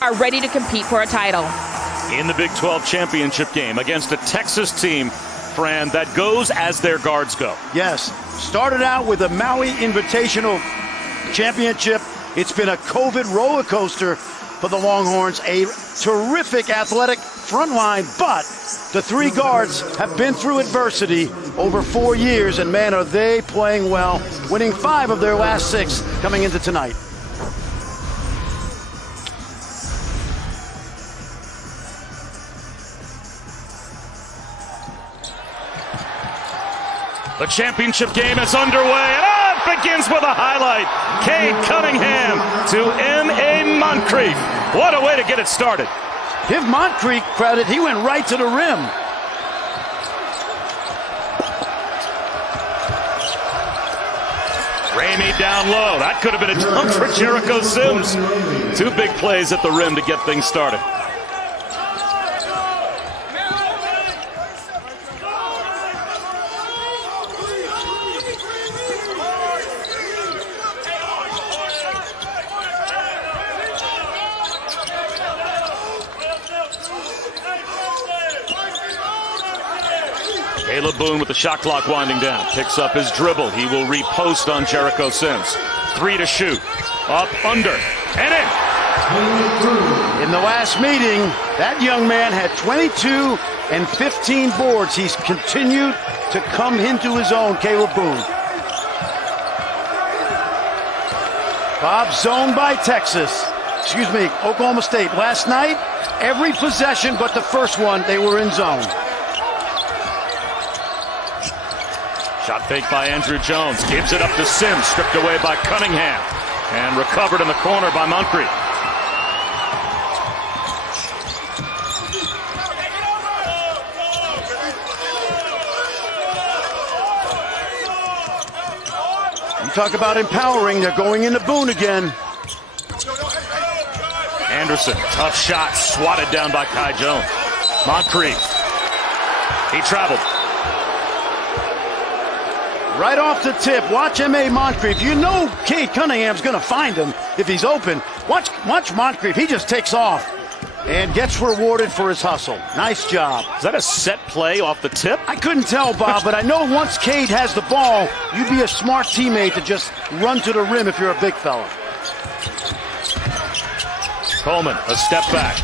are ready to compete for a title. In the Big 12 championship game against a Texas team, Fran, that goes as their guards go. Yes, started out with the Maui Invitational Championship. It's been a COVID roller coaster for the Longhorns, a terrific athletic front line, but the three guards have been through adversity over 4 years, and man, are they playing well, winning 5 of their last 6 coming into tonight. The championship game is underway, and it begins with a highlight. Cade Cunningham to M.A. Moncrief. What a way to get it started. Give Moncrief credit, he went right to the rim. Ramey down low. That could have been a dunk for Jericho Sims. 2 big plays at the rim to get things started. Caleb Boone with the shot clock winding down. Picks up his dribble. He will repost on Jericho Sims. 3 to shoot. Up, under, and in. In the last meeting, that young man had 22 and 15 boards. He's continued to come into his own, Caleb Boone. Bob zoned by Oklahoma State. Last night, every possession but the first one, they were in zone. Shot fake by Andrew Jones. Gives it up to Sims. Stripped away by Cunningham. And recovered in the corner by Moncrief. You talk about empowering. They're going into Boone again. Anderson, tough shot. Swatted down by Kai Jones. Moncrief. He traveled. Right off the tip, watch M.A. Moncrief. You know Cade Cunningham's going to find him if he's open. Watch Moncrief. He just takes off and gets rewarded for his hustle. Nice job. Is that a set play off the tip? I couldn't tell, Bob, but I know once Cade has the ball, you'd be a smart teammate to just run to the rim if you're a big fella. Coleman, a step back.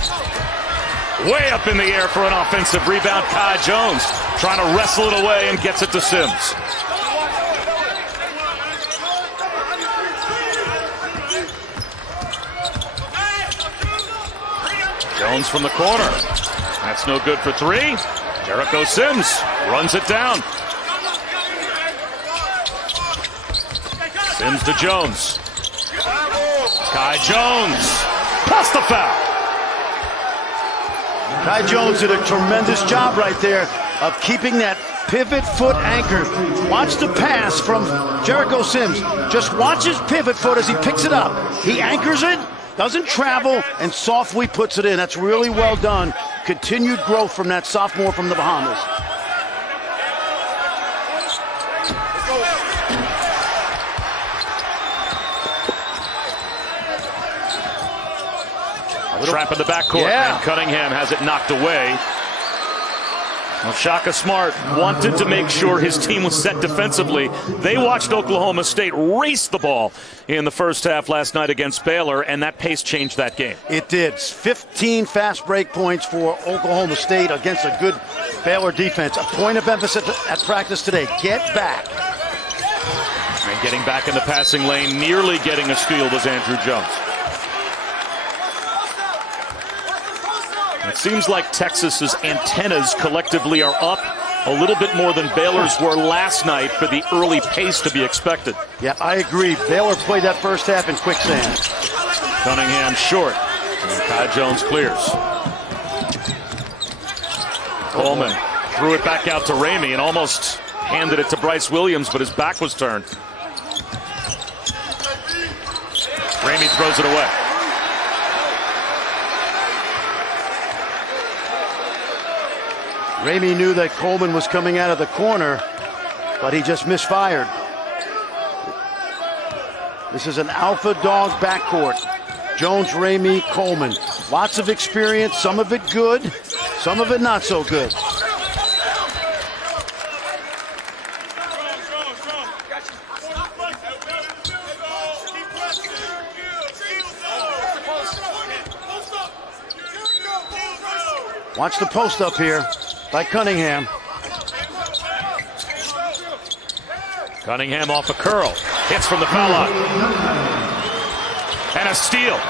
Way up in the air for an offensive rebound. Kai Jones trying to wrestle it away and gets it to Sims. Jones from the corner. That's no good for 3. Jericho Sims runs it down. Sims to Jones. Kai Jones. Plus the foul. Kai Jones did a tremendous job right there of keeping that pivot foot anchored. Watch the pass from Jericho Sims. Just watch his pivot foot as he picks it up. He anchors it, doesn't travel, and softly puts it in. That's really well done. Continued growth from that sophomore from the Bahamas. Trap in the backcourt, and Cunningham has it knocked away. Well, Shaka Smart wanted to make sure his team was set defensively. They watched Oklahoma State race the ball in the first half last night against Baylor, and that pace changed that game. It did. 15 fast break points for Oklahoma State against a good Baylor defense. A point of emphasis at practice today. Get back. And getting back in the passing lane, nearly getting a steal was Andrew Jones. It seems like Texas's antennas collectively are up a little bit more than Baylor's were last night for the early pace to be expected. Yeah, I agree. Baylor played that first half in quicksand. Cunningham short. And Kai Jones clears. Coleman threw it back out to Ramey and almost handed it to Bryce Williams, but his back was turned. Ramey throws it away. Ramey knew that Coleman was coming out of the corner, but he just misfired. This is an alpha dog backcourt. Jones, Ramey, Coleman. Lots of experience, some of it good, some of it not so good. Watch the post up here by Cunningham. Cunningham off a curl. Hits from the foul line. And a steal.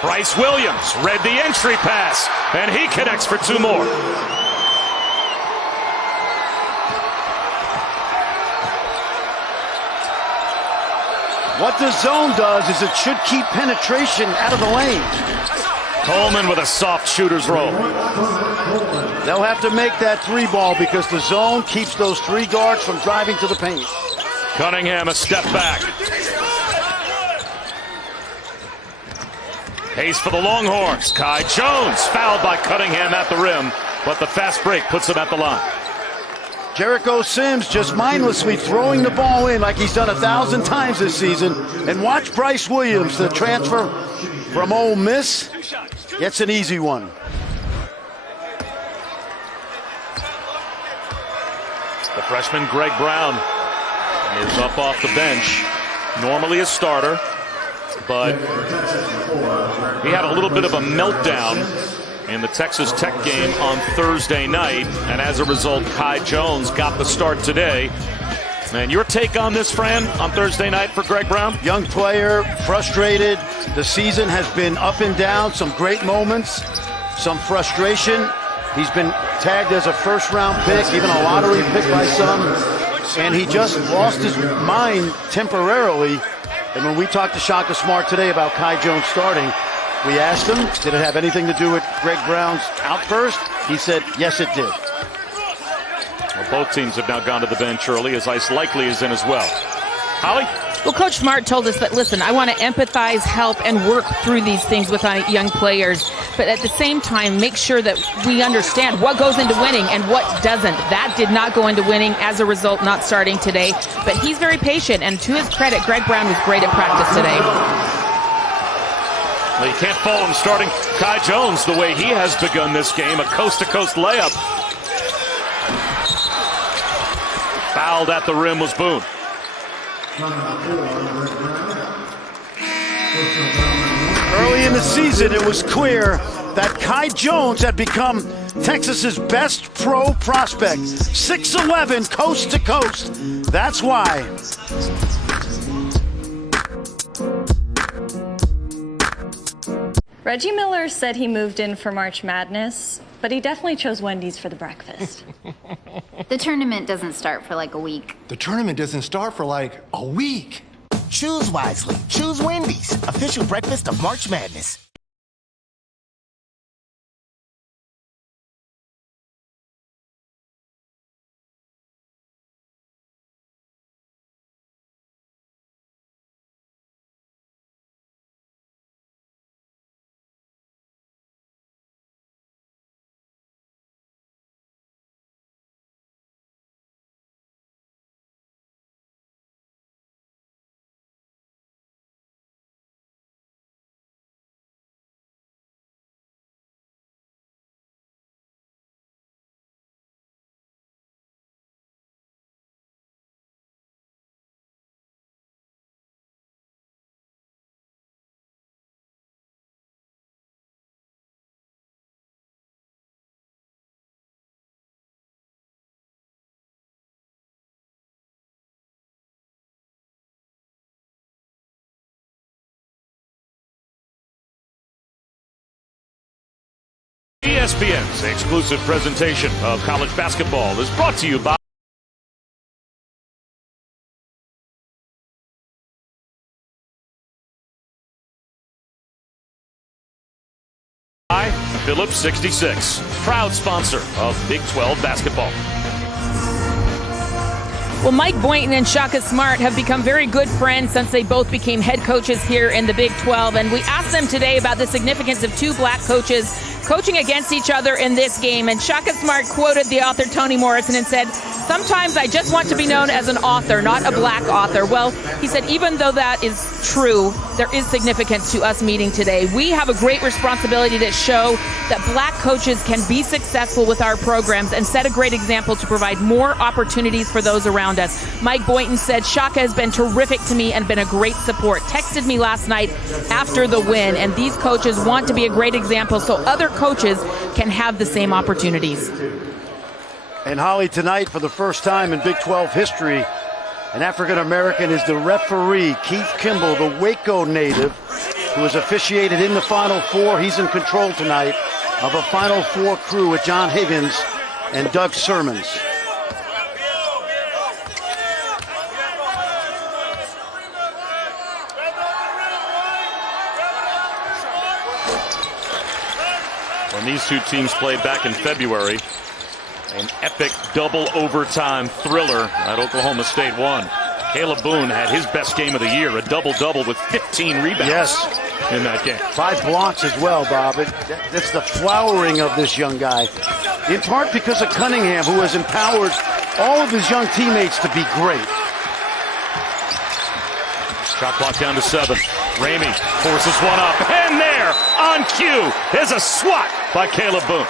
Bryce Williams read the entry pass, and he connects for two more. What the zone does is it should keep penetration out of the lane. Coleman with a soft shooter's roll. They'll have to make that three ball because the zone keeps those three guards from driving to the paint. Cunningham a step back. Pace for the Longhorns. Kai Jones fouled by Cunningham at the rim, but the fast break puts him at the line. Jericho Sims just mindlessly throwing the ball in like he's done 1,000 times this season. And watch Bryce Williams, the transfer from Ole Miss, gets an easy one. The freshman Greg Brown is up off the bench. Normally a starter, but he had a little bit of a meltdown in the Texas Tech game on Thursday night, and as a result, Kai Jones got the start today. And your take on this, Fran, on Thursday night for Greg Brown? Young player, frustrated. The season has been up and down, some great moments, some frustration. He's been tagged as a first-round pick, even a lottery pick by some, and he just lost his mind temporarily. And when we talked to Shaka Smart today about Kai Jones starting, we asked him, did it have anything to do with Greg Brown's outburst? He said, yes, it did. Well, both teams have now gone to the bench early, as Ice Likely is in as well. Holly? Well, Coach Smart told us that, listen, I want to empathize, help, and work through these things with our young players, but at the same time, make sure that we understand what goes into winning and what doesn't. That did not go into winning, as a result, not starting today, but he's very patient, and to his credit, Greg Brown was great at practice today. Well, you can't fault him starting Kai Jones the way he has begun this game, a coast-to-coast layup. Fouled at the rim was Boone. Early in the season, it was clear that Kai Jones had become Texas's best pro prospect. 6'11", coast to coast. That's why. Reggie Miller said he moved in for March Madness, but he definitely chose Wendy's for the breakfast. The tournament doesn't start for like a week. The tournament doesn't start for like a week. Choose wisely. Choose Wendy's, official breakfast of March Madness. ESPN's exclusive presentation of college basketball is brought to you by Phillips 66, proud sponsor of Big 12 basketball. Well, Mike Boynton and Shaka Smart have become very good friends since they both became head coaches here in the Big 12. And we asked them today about the significance of two black coaches coaching against each other in this game. And Shaka Smart quoted the author Toni Morrison and said, sometimes I just want to be known as an author, not a black author. Well, he said, even though that is true, there is significance to us meeting today. We have a great responsibility to show that black coaches can be successful with our programs and set a great example to provide more opportunities for those around us. Mike Boynton said, Shaka has been terrific to me and been a great support. Texted me last night after the win, and these coaches want to be a great example so other coaches can have the same opportunities. And Holly, tonight, for the first time in Big 12 history, an African-American is the referee. Keith Kimball, the Waco native, who has officiated in the Final Four. He's in control tonight of a Final Four crew with John Higgins and Doug Sermons. When these two teams played back in February, an epic double overtime thriller that Oklahoma State won. Caleb Boone had his best game of the year, a double-double with 15 rebounds in that game. 5 blocks as well, Bob. That's the flowering of this young guy. In part because of Cunningham, who has empowered all of his young teammates to be great. Shot clock down to 7. Ramey forces one up, and there, on cue, is a swat by Caleb Boone.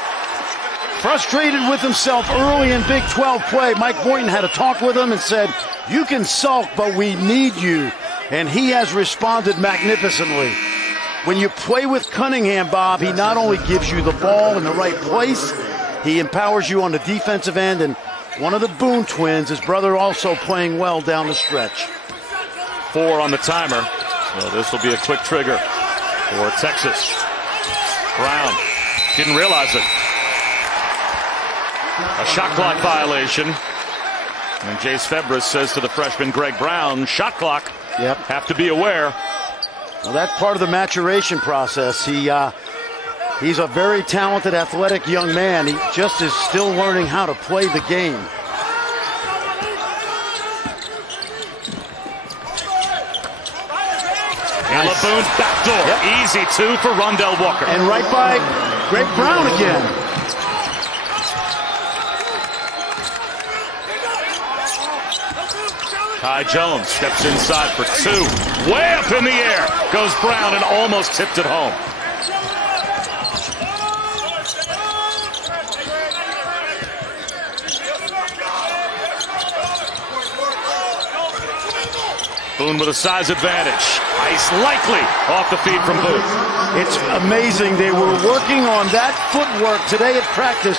Frustrated with himself early in Big 12 play, Mike Boynton had a talk with him and said, you can sulk, but we need you. And he has responded magnificently. When you play with Cunningham, Bob, he not only gives you the ball in the right place, he empowers you on the defensive end. And one of the Boone twins, his brother, also playing well down the stretch. 4 on the timer. So this will be a quick trigger for Texas. Brown didn't realize it. A shot clock violation. And Jace Febres says to the freshman Greg Brown, shot clock. Yep. Have to be aware. Well, that's part of the maturation process. He's a very talented, athletic young man. He just is still learning how to play the game. Caleb Boone, backdoor. Yep. Easy 2 for Rondell Walker. And right by Greg Brown again. Ty Jones steps inside for 2. Way up in the air goes Brown and almost tipped it home. Boone with a size advantage. Ice likely off the feed from Boone. It's amazing. They were working on that footwork today at practice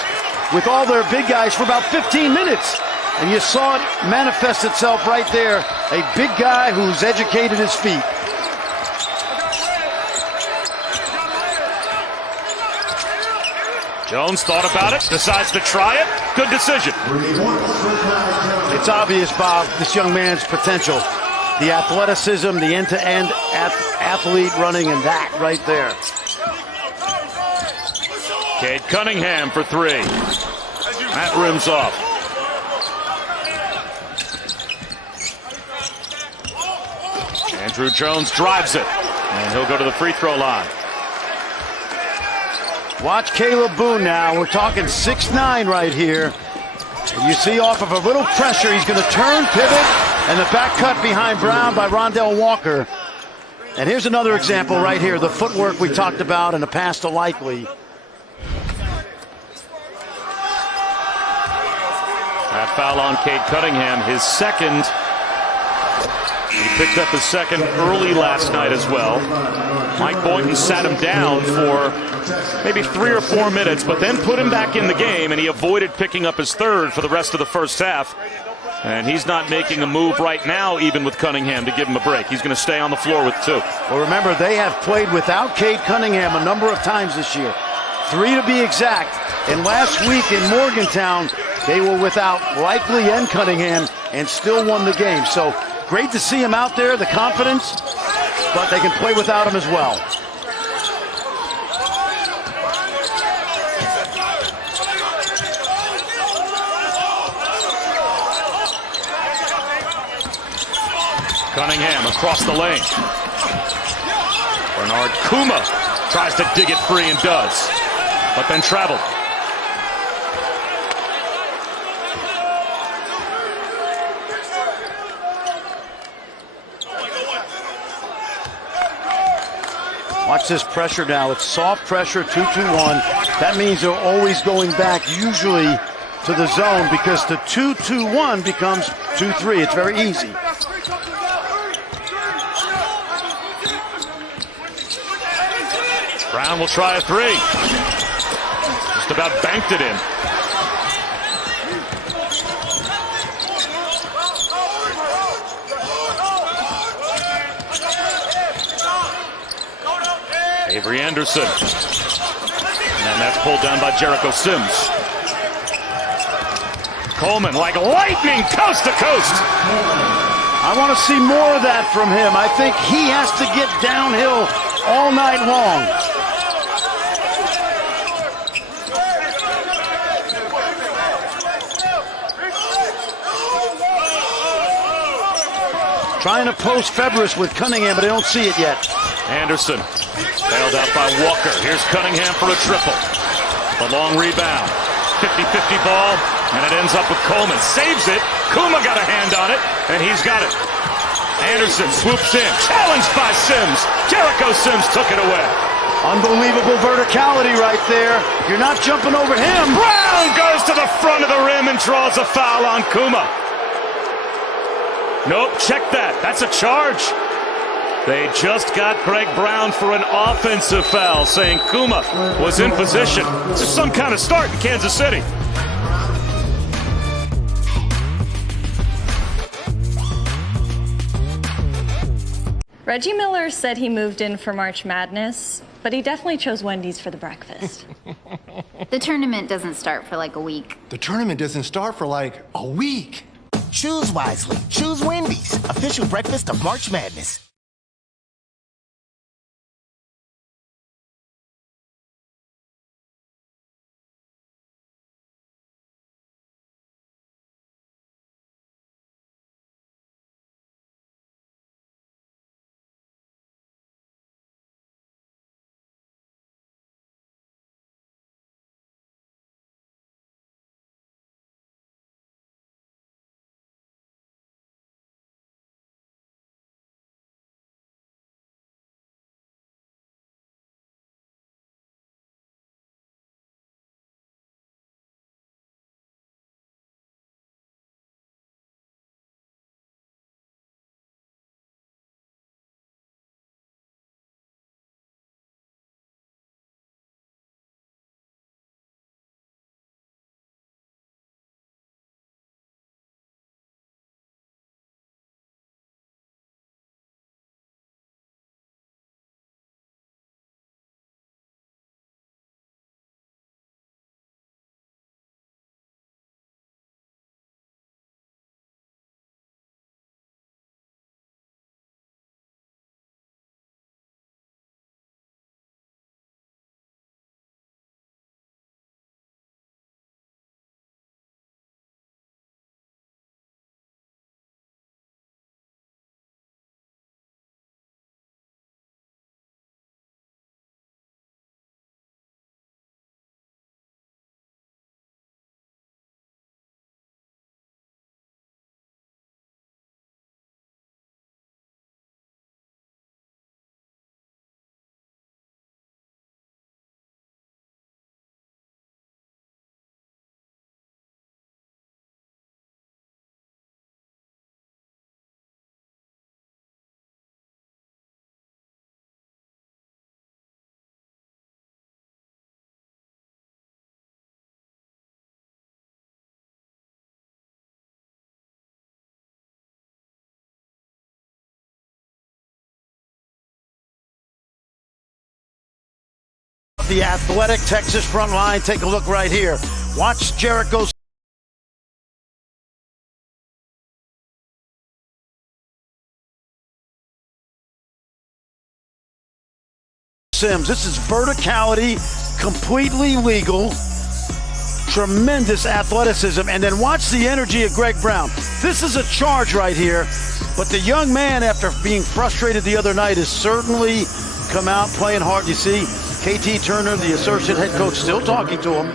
with all their big guys for about 15 minutes. And you saw it manifest itself right there. A big guy who's educated his feet. Jones thought about it, decides to try it. Good decision. It's obvious, Bob, this young man's potential. The athleticism, the end-to-end athlete running, and that right there. Cade Cunningham for 3. That rims off. Andrew Jones drives it, and he'll go to the free throw line. Watch Caleb Boone now. We're talking 6'9" right here. And you see off of a little pressure, he's going to turn, pivot, and the back cut behind Brown by Rondell Walker. And here's another example right here, the footwork we talked about and the pass to Likely. That foul on Cade Cunningham, his second. He picked up his second early last night as well. Mike Boynton sat him down for maybe 3 or 4 minutes, but then put him back in the game, and he avoided picking up his third for the rest of the first half. And he's not making a move right now, even with Cunningham, to give him a break. He's going to stay on the floor with 2. Well, remember, they have played without Cade Cunningham a number of times this year. 3 to be exact. And last week in Morgantown, they were without Likely and Cunningham and still won the game. So great to see him out there, the confidence, but they can play without him as well. Cunningham across the lane. Bernard Kuma tries to dig it free and does, but then traveled. Watch this pressure now. It's soft pressure, 2-2-1. That means they're always going back, usually to the zone, because the 2-2-1 becomes 2-3. It's very easy. Brown will try a three. Just about banked it in. Avery Anderson. And that's pulled down by Jericho Sims. Coleman like lightning, coast to coast. I want to see more of that from him. I think he has to get downhill all night long. Trying to post Febres with Cunningham, but I don't see it yet. Anderson bailed out by Walker. Here's Cunningham for a triple. The long rebound. 50-50 ball, and it ends up with Coleman. Saves it. Kuma got a hand on it, and he's got it. Anderson swoops in. Challenged by Sims. Jericho Sims took it away. Unbelievable verticality right there. You're not jumping over him. Brown goes to the front of the rim and draws a foul on Kuma. Nope, check that. That's a charge. They just got Greg Brown for an offensive foul, saying Kuma was in position. This is some kind of start in Kansas City. Reggie Miller said he moved in for March Madness, but he definitely chose Wendy's for the breakfast. The tournament doesn't start for like a week. The tournament doesn't start for like a week. Choose wisely. Choose Wendy's, official breakfast of March Madness. The athletic Texas front line. Take a look right here. Watch Jericho Sims. This is verticality, completely legal, tremendous athleticism, and then watch the energy of Greg Brown. This is a charge right here, but the young man, after being frustrated the other night, has certainly come out playing hard. You see KT Turner, the associate head coach, still talking to him.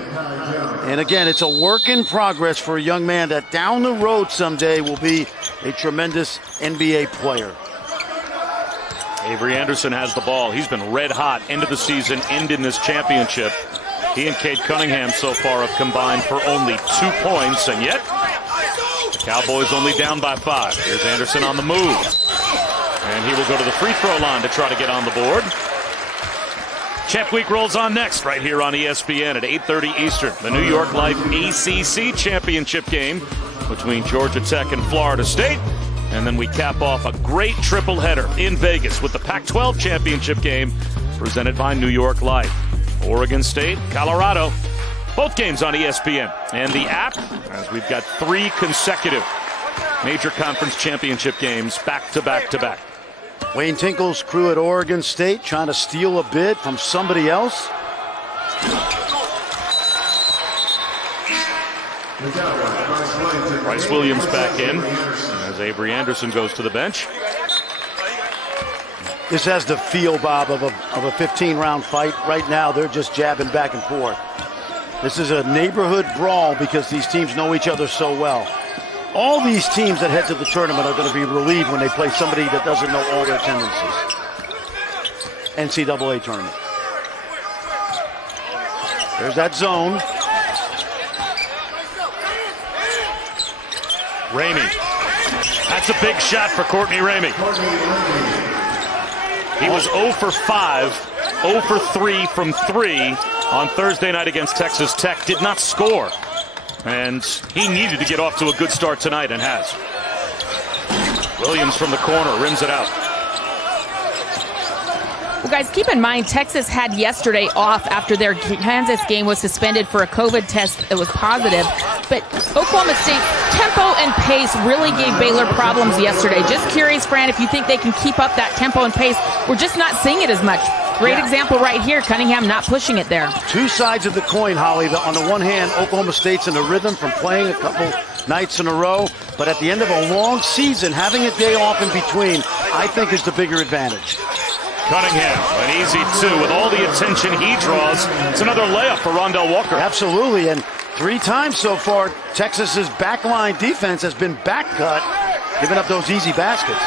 And again, it's a work in progress for a young man that down the road someday will be a tremendous NBA player. Avery Anderson has the ball. He's been red hot end of the season, end in this championship. He and Cade Cunningham so far have combined for only 2 points, and yet the Cowboys only down by 5. Here's Anderson on the move, and he will go to the free throw line to try to get on the board. Champ Week rolls on next right here on ESPN at 8:30 Eastern. The New York Life ACC championship game between Georgia Tech and Florida State. And then we cap off a great triple header in Vegas with the Pac-12 championship game presented by New York Life. Oregon State, Colorado, both games on ESPN and the app, as we've got 3 consecutive major conference championship games back to back to back. Wayne Tinkle's crew at Oregon State trying to steal a bid from somebody else. Bryce Williams back in as Avery Anderson goes to the bench. This has the feel, Bob, of a 15-round fight. Right now, they're just jabbing back and forth. This is a neighborhood brawl because these teams know each other so well. All these teams that head to the tournament are going to be relieved when they play somebody that doesn't know all their tendencies. NCAA tournament. There's that zone. Ramey. That's a big shot for Courtney Ramey. He was 0 for 5, 0 for 3 from 3 on Thursday night against Texas Tech. Did not score. And he needed to get off to a good start tonight and has. Williams from the corner rims it out. Well, guys, keep in mind, Texas had yesterday off after their Kansas game was suspended for a COVID test that was positive. But Oklahoma State's tempo and pace really gave Baylor problems yesterday. Just curious, Fran, if you think they can keep up that tempo and pace. We're just not seeing it as much. Great example right here, Cunningham not pushing it there. 2 sides of the coin, Holly. On the one hand, Oklahoma State's in the rhythm from playing a couple nights in a row. But at the end of a long season, having a day off in between, I think is the bigger advantage. Cunningham, an easy 2 with all the attention he draws. It's another layup for Rondell Walker. Absolutely, and 3 times so far, Texas's backline defense has been backcut, giving up those easy baskets.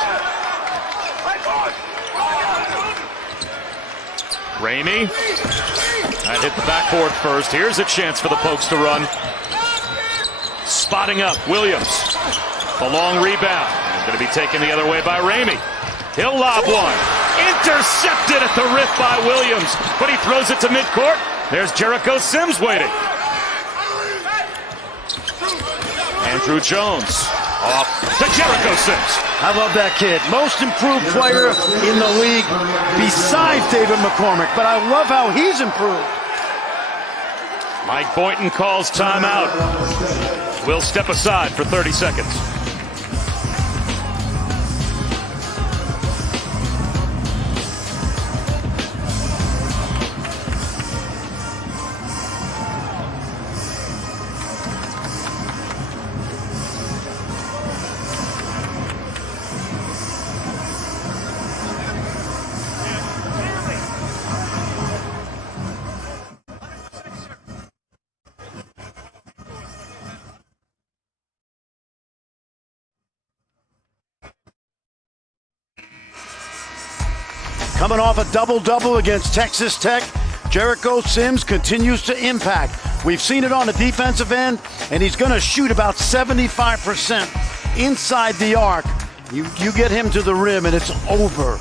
Ramey. That hit the backboard first. Here's a chance for the Pokes to run. Spotting up, Williams. The long rebound. It's going to be taken the other way by Ramey. He'll lob one. Intercepted at the rim by Williams, but he throws it to midcourt. There's Jericho Sims waiting. Andrew Jones off to Jericho Sims. I love that kid. Most improved player in the league besides David McCormick, but I love how he's improved. Mike Boynton calls timeout. We'll step aside for 30 seconds. Coming off a double-double against Texas Tech, Jericho Sims continues to impact. We've seen it on the defensive end, and he's going to shoot about 75% inside the arc. You get him to the rim, and it's over.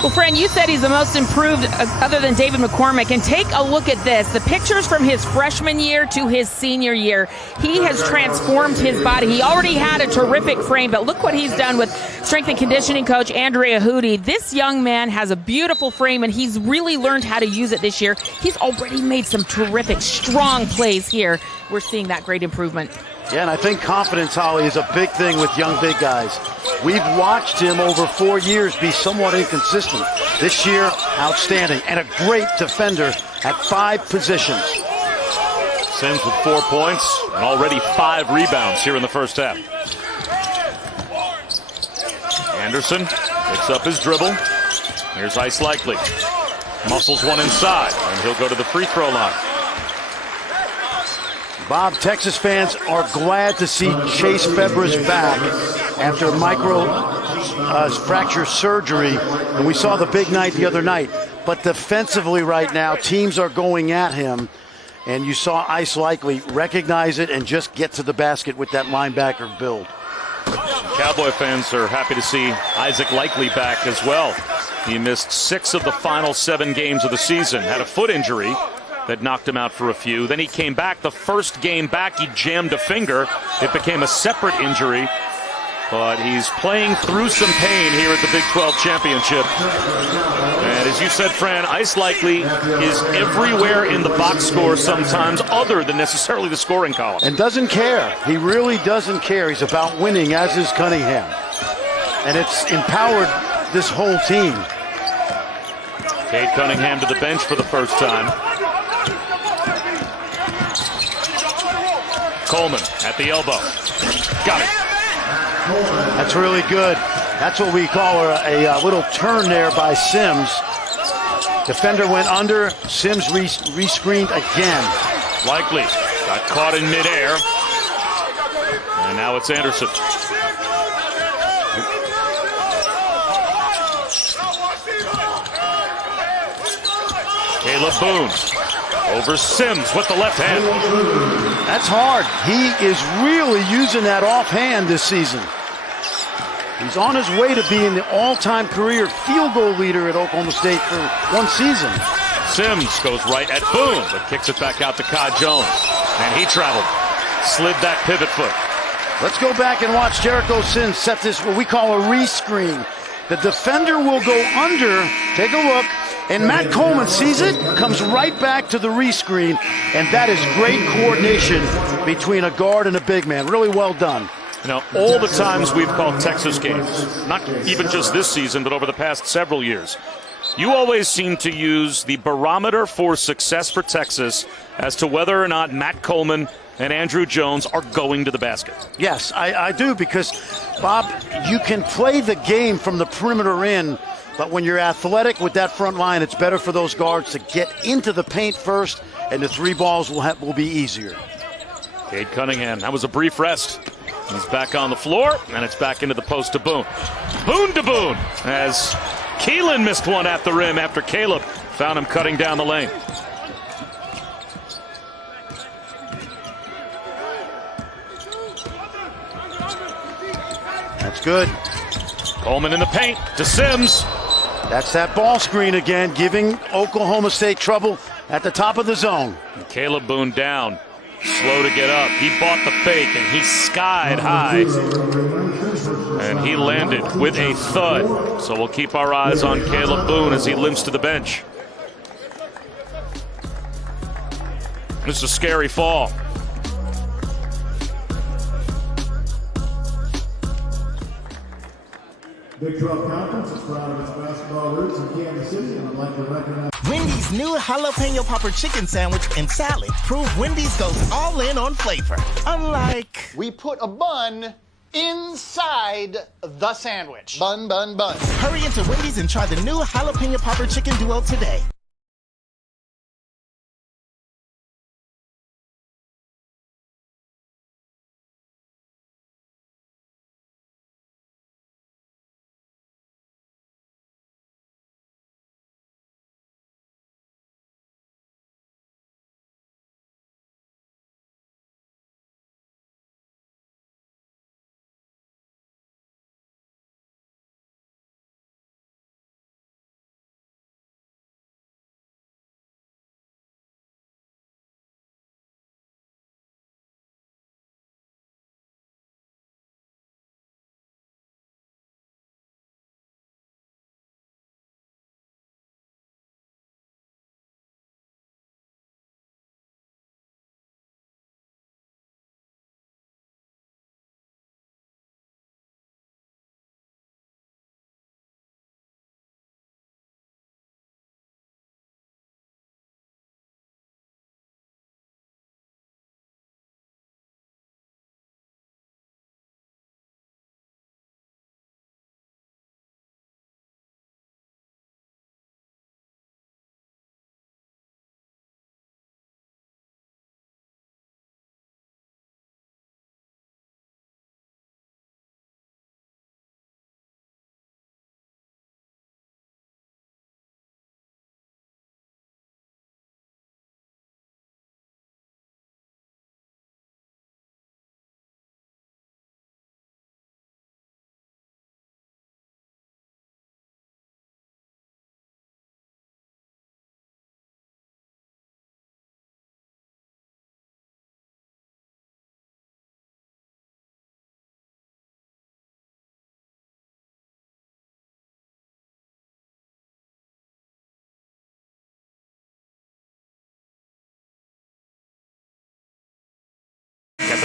Well, Fran, you said he's the most improved other than David McCormick. And take a look at this. The pictures from his freshman year to his senior year. He has transformed his body. He already had a terrific frame, but look what he's done with strength and conditioning coach Andrea Hootie. This young man has a beautiful frame, and he's really learned how to use it this year. He's already made some terrific, strong plays here. We're seeing that great improvement. Yeah, and I think confidence, Holly, is a big thing with young big guys. We've watched him over 4 years be somewhat inconsistent. This year, outstanding, and a great defender at 5 positions. Sims with 4 points and already 5 rebounds here in the first half. Anderson picks up his dribble. Here's Ice Likely. Muscles one inside, and he'll go to the free throw line. Bob, Texas fans are glad to see Chase Febres back. after micro fracture surgery, and we saw the big night the other night. But defensively right now, teams are going at him, and you saw Ice Likely recognize it and just get to the basket with that linebacker build. Cowboy fans are happy to see Isaac Likely back as well. He missed 6 of the final 7 games of the season, had a foot injury that knocked him out for a few. Then he came back. The first game back, he jammed a finger. It became a separate injury. But he's playing through some pain here at the Big 12 Championship. And as you said, Fran, Ice Likely is everywhere in the box score sometimes, other than necessarily the scoring column. And doesn't care. He really doesn't care. He's about winning, as is Cunningham. And it's empowered this whole team. Cade Cunningham to the bench for the first time. Coleman at the elbow. Got it. That's really good. That's what we call a little turn there by Sims. Defender went under. Sims re-screened again. Likely got caught in midair. And now it's Anderson. Caleb Boone over Sims with the left hand. That's hard. He is really using that offhand this season. He's on his way to being the all-time career field goal leader at Oklahoma State for one season. Sims goes right at Boone, but kicks it back out to Kai Jones. And he traveled, slid that pivot foot. Let's go back and watch Jericho Sims set this, what we call a re-screen. The defender will go under, take a look, and Matt Coleman sees it, comes right back to the re-screen, and that is great coordination between a guard and a big man. Really well done. You know, all the times we've called Texas games, not even just this season, but over the past several years, you always seem to use the barometer for success for Texas as to whether or not Matt Coleman and Andrew Jones are going to the basket. Yes, I do, because, Bob, you can play the game from the perimeter in, but when you're athletic with that front line, it's better for those guards to get into the paint first, and the 3 balls will be easier. Cade Cunningham, that was a brief rest. He's back on the floor, and it's back into the post to Boone. Boone to Boone, as Keelan missed one at the rim after Caleb found him cutting down the lane. That's good. Coleman in the paint to Sims. That's that ball screen again, giving Oklahoma State trouble at the top of the zone. And Caleb Boone down. Slow to get up. He bought the fake, and he skied high. And he landed with a thud. So we'll keep our eyes on Caleb Boone as he limps to the bench. This is a scary fall. Big 12 Conference is proud of its basketball roots in Kansas City, and I'd like to recognize Wendy's new jalapeno popper chicken sandwich and salad prove Wendy's goes all in on flavor. Unlike... We put a bun inside the sandwich. Bun, bun, bun. Hurry into Wendy's and try the new jalapeno popper chicken duo today.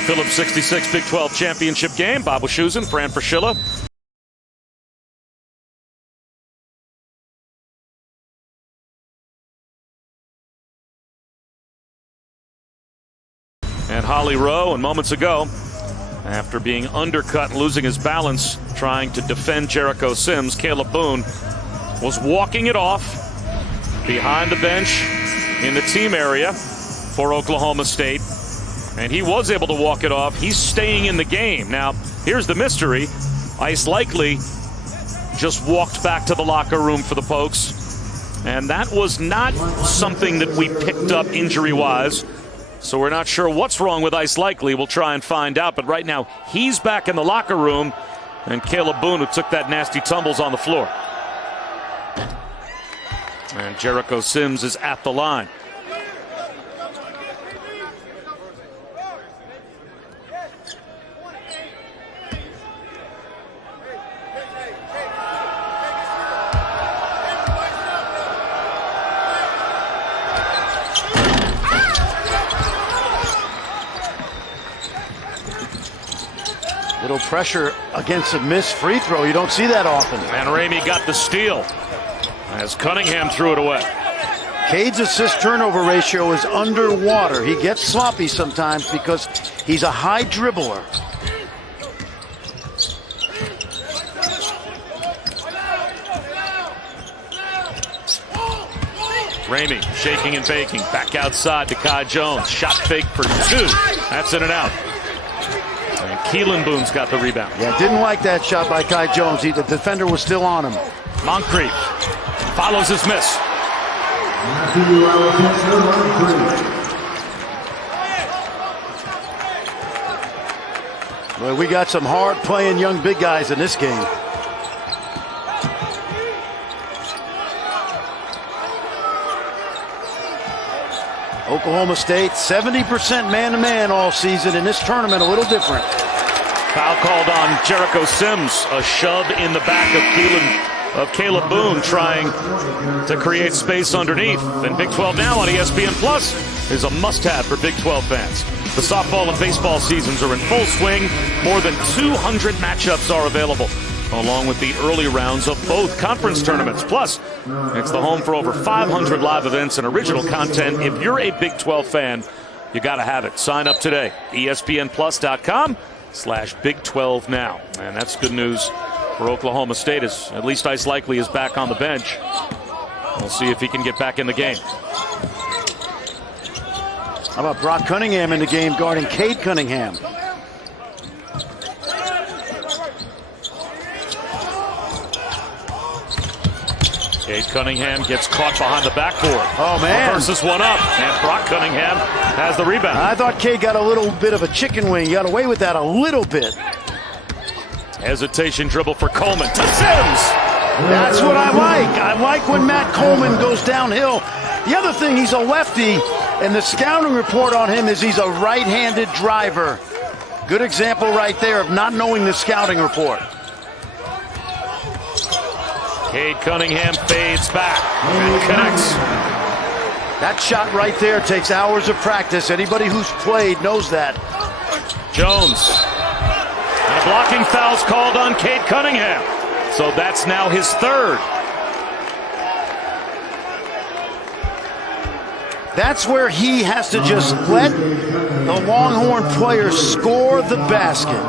Phillips 66 Big 12 Championship game. Bob Wischusen, Fran Fraschilla. And Holly Rowe, and moments ago, after being undercut and losing his balance trying to defend Jericho Sims, Caleb Boone was walking it off behind the bench in the team area for Oklahoma State. And he was able to walk it off. He's staying in the game. Now, here's the mystery. Ice Likely just walked back to the locker room for the Pokes. And that was not something that we picked up injury-wise. So we're not sure what's wrong with Ice Likely. We'll try and find out. But right now, he's back in the locker room. And Caleb Boone, who took that nasty tumbles on the floor. And Jericho Sims is at the line. Little pressure against a missed free throw. You don't see that often. And Ramey got the steal as Cunningham threw it away. Cade's assist turnover ratio is underwater. He gets sloppy sometimes because he's a high dribbler. Ramey shaking and baking. Back outside to Kai Jones. Shot fake for two. That's in and out. And Keelan Boone's got the rebound. Yeah, didn't like that shot by Kai Jones. The defender was still on him. Moncrief follows his miss. Well, we got some hard-playing young big guys in this game. Oklahoma State, 70% man-to-man all season. In this tournament, a little different. Foul called on Jericho Sims. A shove in the back of Caleb Boone, trying to create space underneath. And Big 12 Now on ESPN Plus is a must-have for Big 12 fans. The softball and baseball seasons are in full swing. More than 200 matchups are available, along with the early rounds of both conference tournaments. Plus, it's the home for over 500 live events and original content. If you're a Big 12 fan, you got to have it. Sign up today. ESPNplus.com/Big 12 Now. And that's good news for Oklahoma State, as at least Ice Likely is back on the bench. We'll see if he can get back in the game. How about Brock Cunningham in the game guarding Cade Cunningham? Cade Cunningham gets caught behind the backboard. Oh, man. Versus one up, and Brock Cunningham has the rebound. I thought Cade got a little bit of a chicken wing. He got away with that a little bit. Hesitation dribble for Coleman to Sims. That's what I like. I like when Matt Coleman goes downhill. The other thing, he's a lefty, and the scouting report on him is he's a right-handed driver. Good example right there of not knowing the scouting report. Cade Cunningham fades back and connects. That shot right there takes hours of practice. Anybody who's played knows that. Jones. And a blocking foul's called on Cade Cunningham. So that's now his third. That's where he has to just let the Longhorn players score the basket.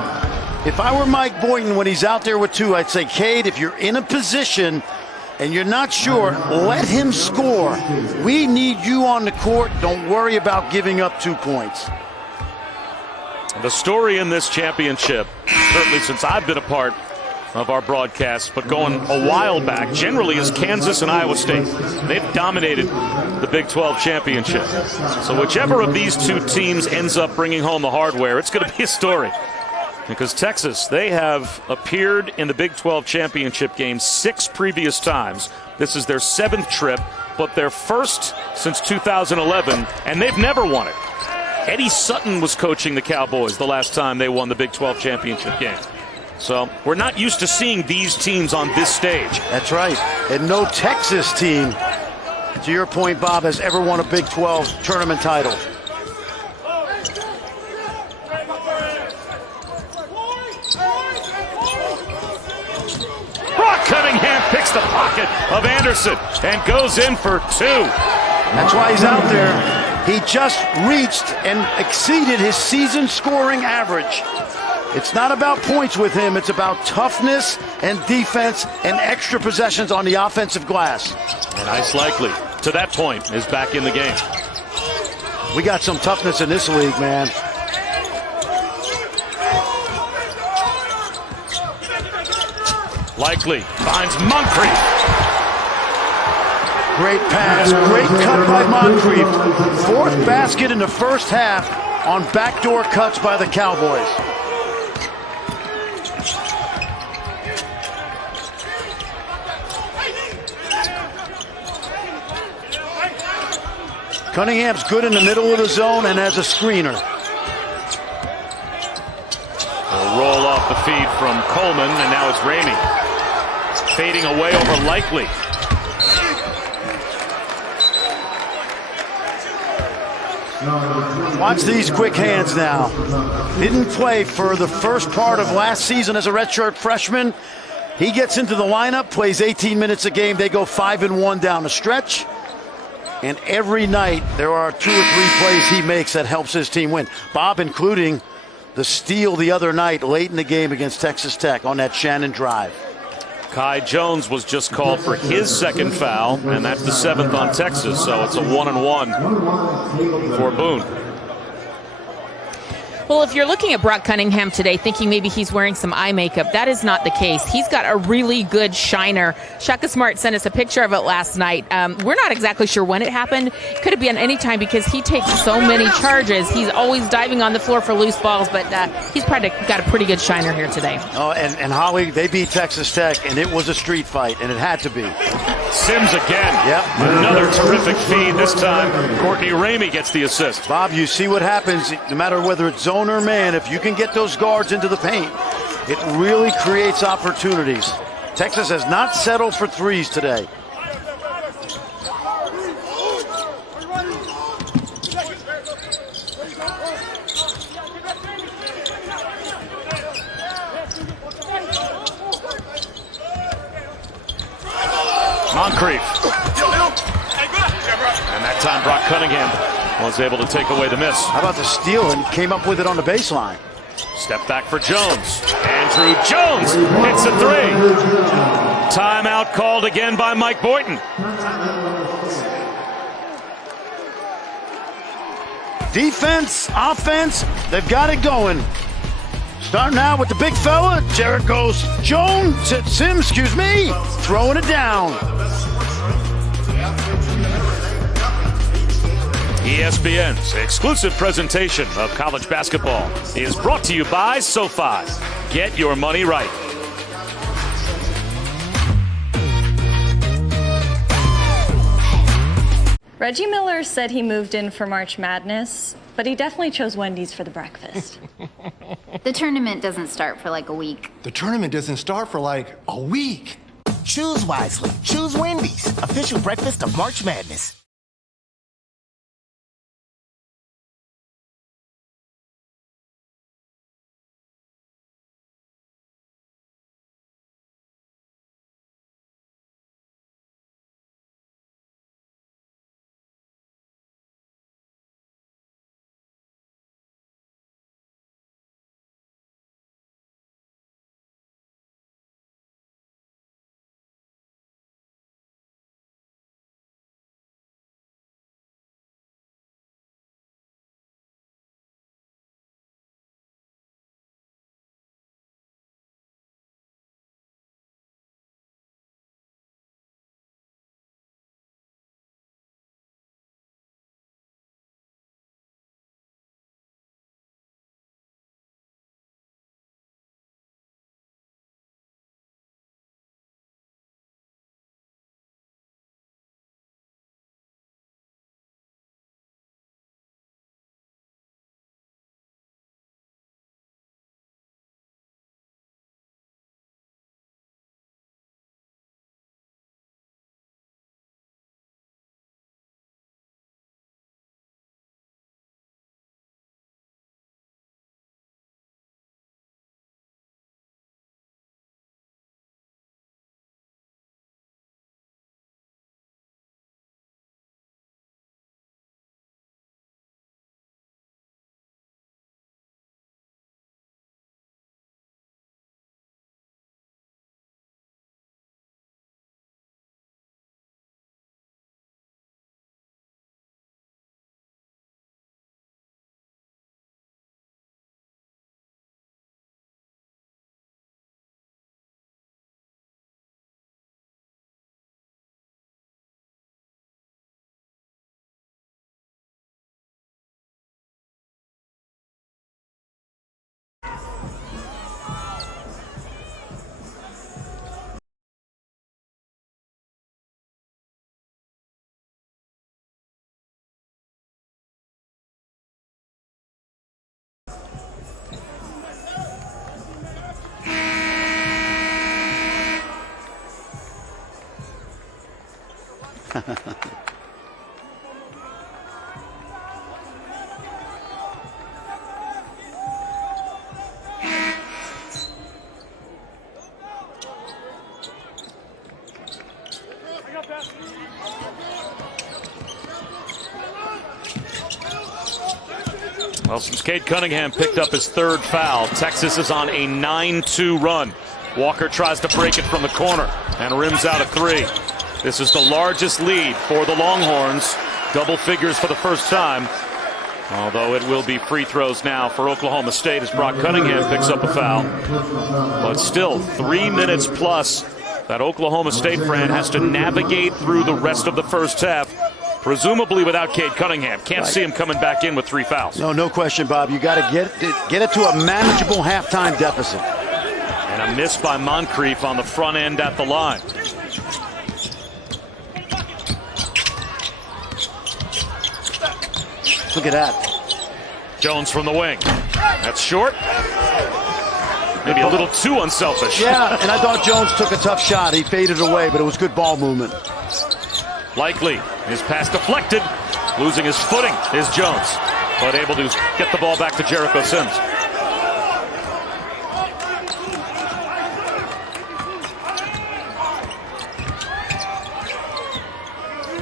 If I were Mike Boynton when he's out there with two, I'd say, Cade, if you're in a position and you're not sure, let him score. We need you on the court. Don't worry about giving up 2 points. The story in this championship, certainly since I've been a part of our broadcast, but going a while back, generally is Kansas and Iowa State. They've dominated the Big 12 championship. So whichever of these two teams ends up bringing home the hardware, it's going to be a story. Because Texas, they have appeared in the Big 12 championship game 6 previous times. This is their 7th trip, but their first since 2011, and they've never won it. Eddie Sutton was coaching the Cowboys the last time they won the Big 12 championship game. So we're not used to seeing these teams on this stage. That's right. And no Texas team, to your point, Bob, has ever won a Big 12 tournament title. the pocket of Anderson and goes in for 2. That's why he's out there. He just reached and exceeded his season scoring average. It's not about points with him. It's about toughness and defense and extra possessions on the offensive glass. And Ice Likely, to that point, is back in the game. We got some toughness in this league, man. Likely finds Moncrief. Great pass, great cut by Moncrief. 4th basket in the first half on backdoor cuts by the Cowboys. Cunningham's good in the middle of the zone and as a screener. A roll off the feed from Coleman, and now it's Ramey. Fading away over Likely. Watch these quick hands now. Didn't play for the first part of last season as a redshirt freshman. He gets into the lineup, plays 18 minutes a game. They go 5-1 down the stretch. And every night there are 2 or 3 plays he makes that helps his team win. Bob, including the steal the other night late in the game against Texas Tech on that Shannon drive. Kai Jones was just called for his 2nd foul, and that's the 7th on Texas, so it's a 1-and-1 for Boone. Well, if you're looking at Brock Cunningham today thinking maybe he's wearing some eye makeup, that is not the case. He's got a really good shiner. Shaka Smart sent us a picture of it last night. We're not exactly sure when it happened. Could have been any time because he takes so many charges. He's always diving on the floor for loose balls, but he's probably got a pretty good shiner here today. Oh, and Holly, they beat Texas Tech, and it was a street fight, and it had to be. Sims again. Yep. Another terrific feed. This time, Courtney Ramey gets the assist. Bob, you see what happens, no matter whether it's zone or man, if you can get those guards into the paint, it really creates opportunities. Texas has not settled for threes today. Moncrief. And that time Brock Cunningham was able to take away the miss. How about the steal and came up with it on the baseline? Step back for Jones. Andrew Jones hits a 3. Timeout called again by Mike Boynton. Defense, offense, they've got it going. Starting out with the big fella, Jericho's Sims, throwing it down. ESPN's exclusive presentation of college basketball is brought to you by SoFi. Get your money right. Reggie Miller said he moved in for March Madness, but he definitely chose Wendy's for the breakfast. The tournament doesn't start for like a week. The tournament doesn't start for like a week. Choose wisely. Choose Wendy's, official breakfast of March Madness. Well, since Cade Cunningham picked up his third foul, Texas is on a 9-2 run. Walker tries to break it from the corner and rims out a three. This is the largest lead for the Longhorns. Double figures for the first time. Although it will be free throws now for Oklahoma State as Brock Cunningham picks up a foul. But still, 3 minutes plus that Oklahoma State fan has to navigate through the rest of the first half. Presumably without Cade Cunningham. Can't see him coming back in with 3 fouls. No question, Bob. You got to get it to a manageable halftime deficit. And a miss by Moncrief on the front end at the line. Look at that. Jones from the wing. That's short. Maybe a little too unselfish. Yeah, and I thought Jones took a tough shot. He faded away, but it was good ball movement. Likely, his pass deflected. Losing his footing is Jones, but able to get the ball back to Jericho Sims.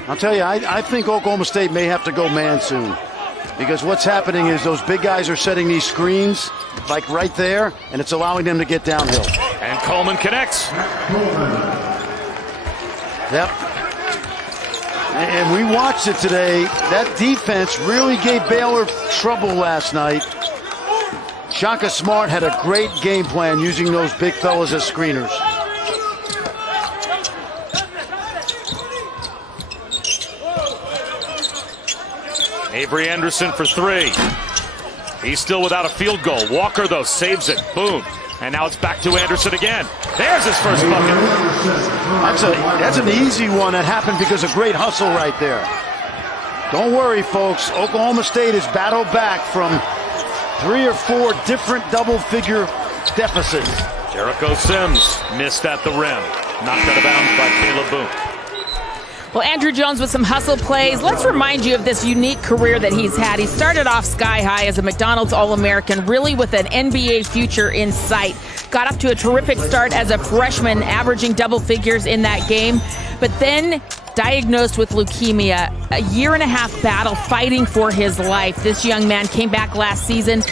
I'll tell you, I think Oklahoma State may have to go man soon. Because what's happening is those big guys are setting these screens, like right there, and it's allowing them to get downhill. And Coleman connects. Yep. And we watched it today. That defense really gave Baylor trouble last night. Shaka Smart had a great game plan using those big fellas as screeners. Avery Anderson for 3. He's still without a field goal. Walker, though, saves it. Boom. And now it's back to Anderson again. There's his first bucket. That's an easy one that happened because of great hustle right there. Don't worry, folks. Oklahoma State has battled back from 3 or 4 different double-figure deficits. Jericho Sims missed at the rim. Knocked out of bounds by Caleb Boone. Well, Andrew Jones with some hustle plays. Let's remind you of this unique career that he's had. He started off sky high as a McDonald's All-American, really with an NBA future in sight. Got off to a terrific start as a freshman, averaging double figures in that game. But then diagnosed with leukemia, a 1.5-year battle fighting for his life. This young man came back last season,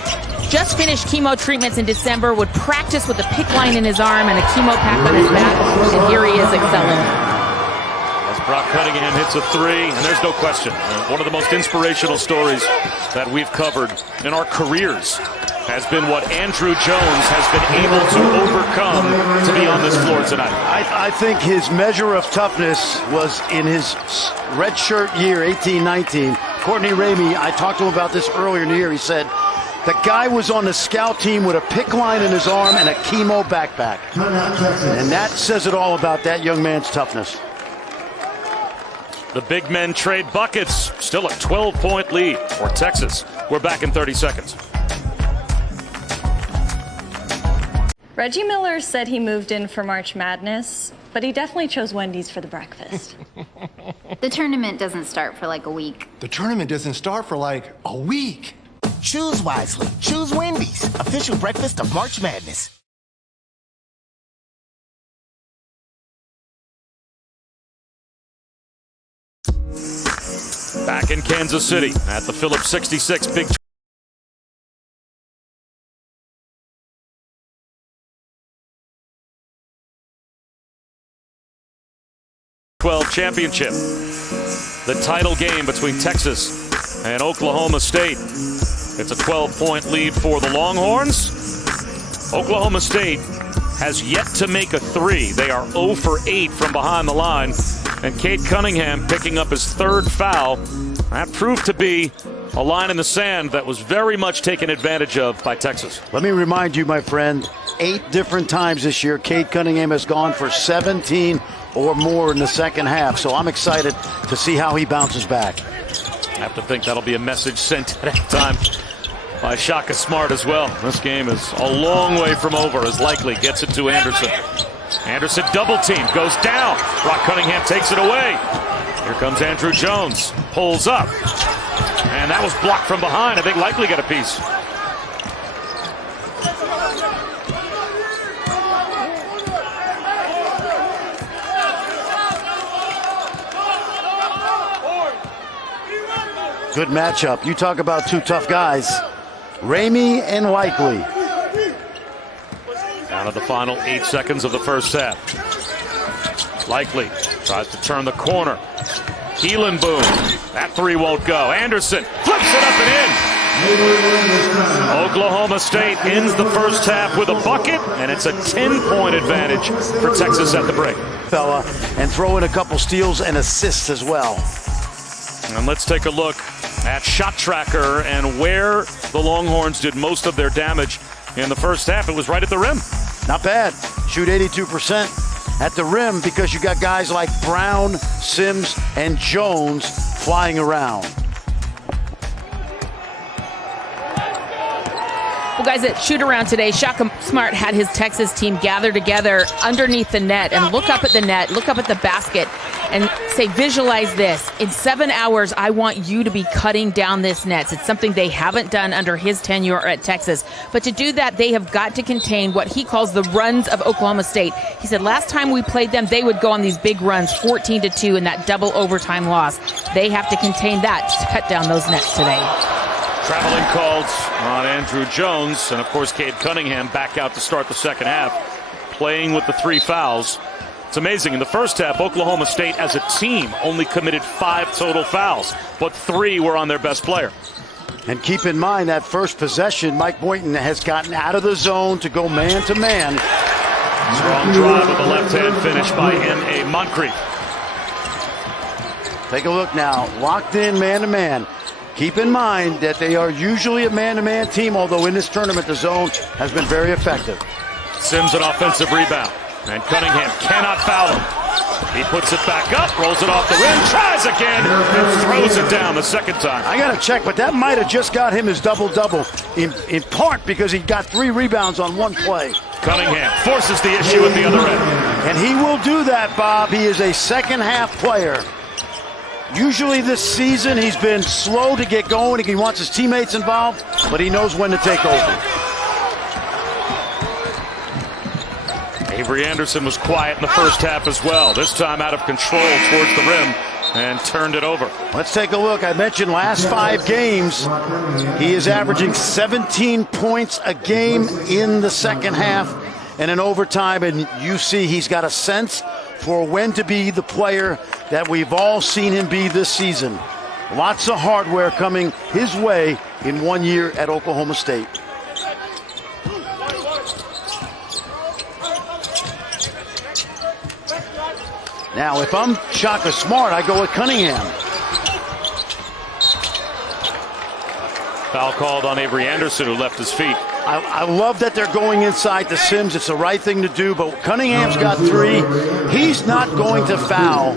just finished chemo treatments in December, would practice with a PICC line in his arm and a chemo pack on his back, and here he is excelling. Brock Cunningham hits a 3, and there's no question. One of the most inspirational stories that we've covered in our careers has been what Andrew Jones has been able to overcome to be on this floor tonight. I think his measure of toughness was in his redshirt year, 18-19. Courtney Ramey, I talked to him about this earlier in the year. He said the guy was on the scout team with a PICC line in his arm and a chemo backpack. And that says it all about that young man's toughness. The big men trade buckets. Still a 12-point lead for Texas. We're back in 30 seconds. Reggie Miller said he moved in for March Madness, but he definitely chose Wendy's for the breakfast. The tournament doesn't start for like a week. The tournament doesn't start for like a week. Choose wisely. Choose Wendy's, official breakfast of March Madness. Back in Kansas City at the Phillips 66 Big 12 championship. The title game between Texas and Oklahoma State. It's a 12-point lead for the Longhorns. Oklahoma State has yet to make a 3. They are 0 for 8 from behind the line. And Cade Cunningham picking up his 3rd foul. That proved to be a line in the sand that was very much taken advantage of by Texas. Let me remind you, my friend, 8 different times this year, Cade Cunningham has gone for 17 or more in the second half. So I'm excited to see how he bounces back. I have to think that'll be a message sent at that time by Shaka Smart as well. This game is a long way from over as Likely gets it to Anderson. Anderson double team, goes down. Brock Cunningham takes it away. Here comes Andrew Jones. Pulls up. And that was blocked from behind. I think Likely got a piece. Good matchup. You talk about two tough guys. Ramey and Likely. Down to the final 8 seconds of the first half. Likely tries to turn the corner. Keelan Boone. That three won't go. Anderson flips it up and in. Oklahoma State ends the first half with a bucket, and it's a 10-point advantage for Texas at the break. Fella, and throw in a couple steals and assists as well. And let's take a look at Shot Tracker and where the Longhorns did most of their damage in the first half. It was right at the rim. Not bad. Shoot 82% at the rim because you got guys like Brown, Sims, and Jones flying around. Well, guys, at shoot around today, Shaka Smart had his Texas team gather together underneath the net and look up at the net, look up at the basket, and say, visualize this. In 7 hours, I want you to be cutting down this net. It's something they haven't done under his tenure at Texas. But to do that, they have got to contain what he calls the runs of Oklahoma State. He said last time we played them, they would go on these big runs, 14-2 in that double overtime loss. They have to contain that to cut down those nets today. Traveling calls on Andrew Jones, and of course Cade Cunningham back out to start the second half, playing with the 3 fouls. It's amazing. In the first half, Oklahoma State as a team only committed 5 total fouls, but 3 were on their best player. And keep in mind that first possession, Mike Boynton has gotten out of the zone to go man-to-man. Strong drive with the left-hand finish by M.A. Moncrief. Take a look now. Locked in man-to-man. Keep in mind that they are usually a man-to-man team, although in this tournament the zone has been very effective. Sims an offensive rebound, and Cunningham cannot foul him. He puts it back up, rolls it off the rim, tries again, and throws it down the second time. I got to check, but that might have just got him his double-double, in part because he got 3 rebounds on 1 play. Cunningham forces the issue at the other end. And he will do that, Bob. He is a second-half player. Usually this season he's been slow to get going. He wants his teammates involved, but he knows when to take over. Avery Anderson was quiet in the first half as well. This time out of control towards the rim and turned it over. Let's take a look. I mentioned last 5 games, he is averaging 17 points a game in the second half and in overtime, and you see he's got a sense for when to be the player that we've all seen him be this season. Lots of hardware coming his way in 1 year at Oklahoma State. Now, if I'm Shaka Smart, I go with Cunningham. Foul called on Avery Anderson, who left his feet. I love that they're going inside to Sims. It's the right thing to do, but Cunningham's got 3. He's not going to foul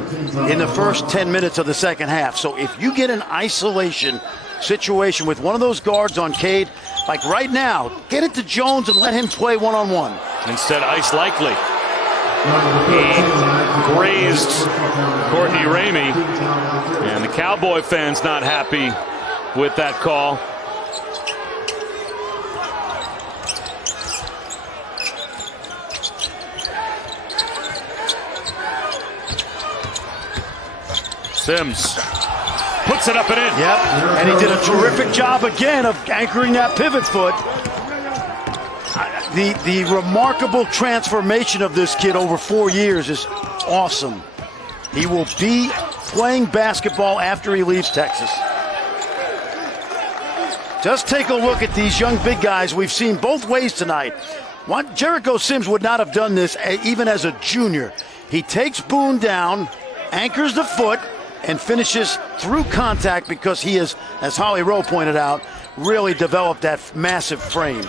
in the first 10 minutes of the second half. So if you get an isolation situation with one of those guards on Cade, like right now, get it to Jones and let him play one-on-one. Instead, Ice Likely. He grazed Courtney Ramey, and the Cowboy fans not happy with that call. Sims puts it up and in. Yep, and he did a terrific job again of anchoring that pivot foot. The remarkable transformation of this kid over 4 years is awesome. He will be playing basketball after he leaves Texas. Just take a look at these young big guys we've seen both ways tonight. Jericho Sims would not have done this even as a junior. He takes Boone down, anchors the foot, and finishes through contact because he is, as Holly Rowe pointed out, really developed that massive frame.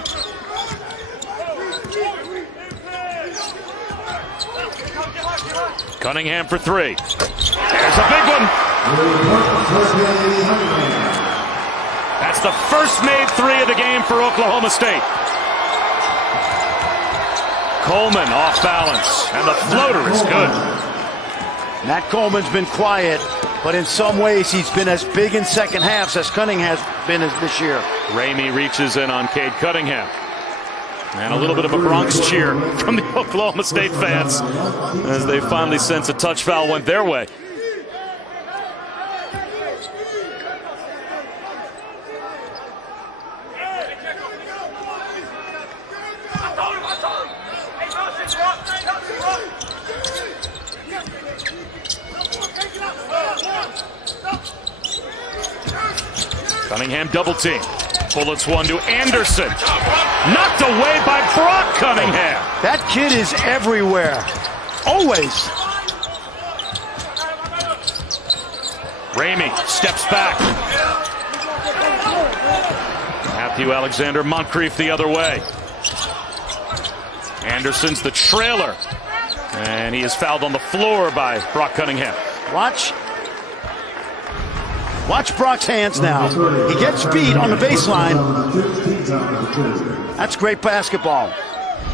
Cunningham for 3. There's a big one. That's the first made 3 of the game for Oklahoma State. Coleman off balance, and the floater is good. Matt Coleman's been quiet. but in some ways he's been as big in second halves as Cunningham has been this year. Ramey reaches in on Cade Cunningham. And a little bit of a Bronx cheer from the Oklahoma State fans as they finally sense a touch foul went their way. Cunningham double team. Bullets one to Anderson. Knocked away by Brock Cunningham. That kid is everywhere. Always. Ramey steps back. Matthew Alexander Moncrief the other way. Anderson's the trailer. And he is fouled on the floor by Brock Cunningham. Watch Brock's hands now. He gets beat on the baseline. That's great basketball.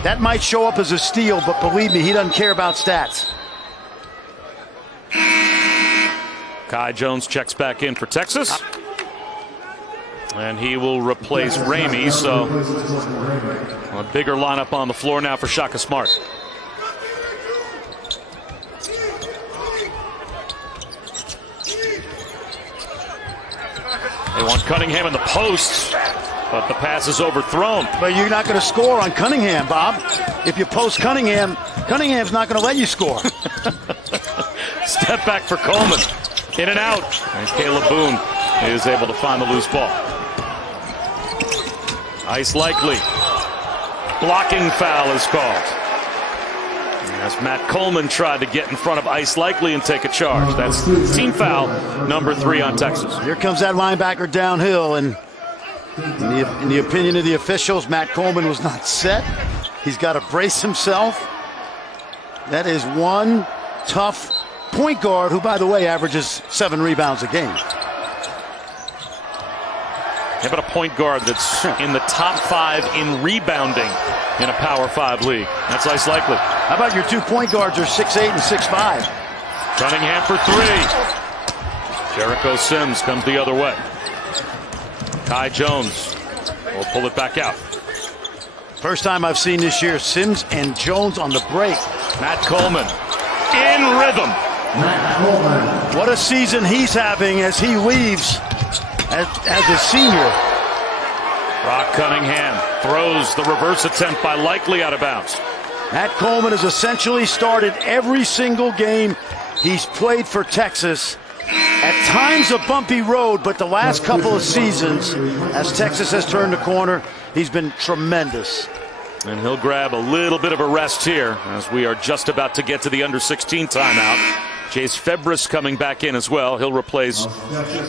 That might show up as a steal, but believe me, he doesn't care about stats. Kai Jones checks back in for Texas. And he will replace Ramey, so a bigger lineup on the floor now for Shaka Smart. They want Cunningham in the post, but the pass is overthrown. But you're not going to score on Cunningham, Bob. If you post Cunningham, Cunningham's not going to let you score. Step back for Coleman. In and out. And Caleb Boone is able to find the loose ball. Ice Likely. Blocking foul is called. As Matt Coleman tried to get in front of Ice Likely and take a charge. That's team foul number 3 on Texas. Here comes that linebacker downhill, and in the opinion of the officials, Matt Coleman was not set. He's got to brace himself. That is one tough point guard who, by the way, averages 7 rebounds a game. How about a point guard that's in the top 5 in rebounding in a Power 5 league? That's Ice Likely. How about your 2 point guards are 6'8" and 6'5"? Cunningham for 3. Jericho Sims comes the other way. Kai Jones will pull it back out. First time I've seen this year, Sims and Jones on the break. Matt Coleman in rhythm. What a season he's having as he leaves as a senior. Brock Cunningham throws the reverse attempt by Likely out of bounds. Matt Coleman has essentially started every single game he's played for Texas. At times a bumpy road, but the last couple of seasons, as Texas has turned the corner, he's been tremendous. And he'll grab a little bit of a rest here as we are just about to get to the under-16 timeout. Jace Febris coming back in as well. He'll replace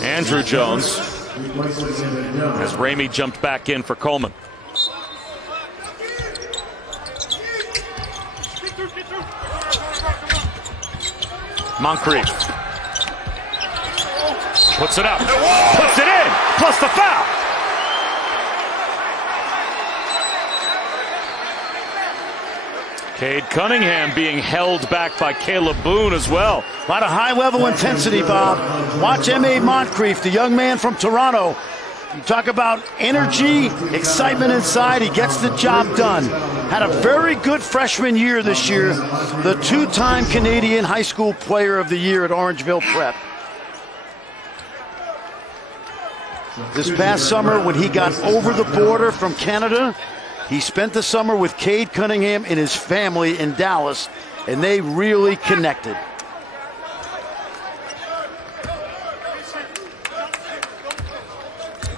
Andrew Jones as Ramey jumped back in for Coleman. Moncrief puts it up, puts it in, plus the foul. Cade Cunningham being held back by Caleb Boone as well. A lot of high-level intensity, Bob. Watch M.A. Moncrief, the young man from Toronto. You talk about energy, excitement inside. He gets the job done. Had a very good freshman year this year. The 2-time Canadian High School Player of the Year at Orangeville Prep. This past summer, when he got over the border from Canada, he spent the summer with Cade Cunningham and his family in Dallas, and they really connected.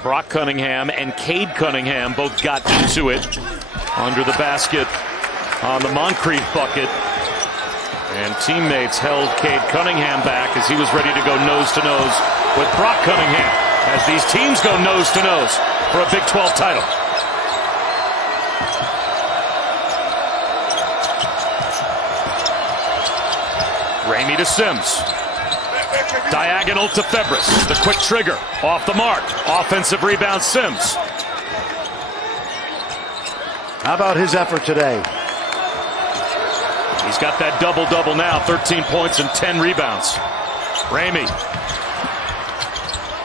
Brock Cunningham and Cade Cunningham both got into it under the basket on the Moncrief bucket. And teammates held Cade Cunningham back as he was ready to go nose-to-nose with Brock Cunningham as these teams go nose-to-nose for a Big 12 title. Ramey to Sims. Diagonal to Febris. The quick trigger. Off the mark. Offensive rebound, Sims. How about his effort today? He's got that double-double now. 13 points and 10 rebounds. Ramey.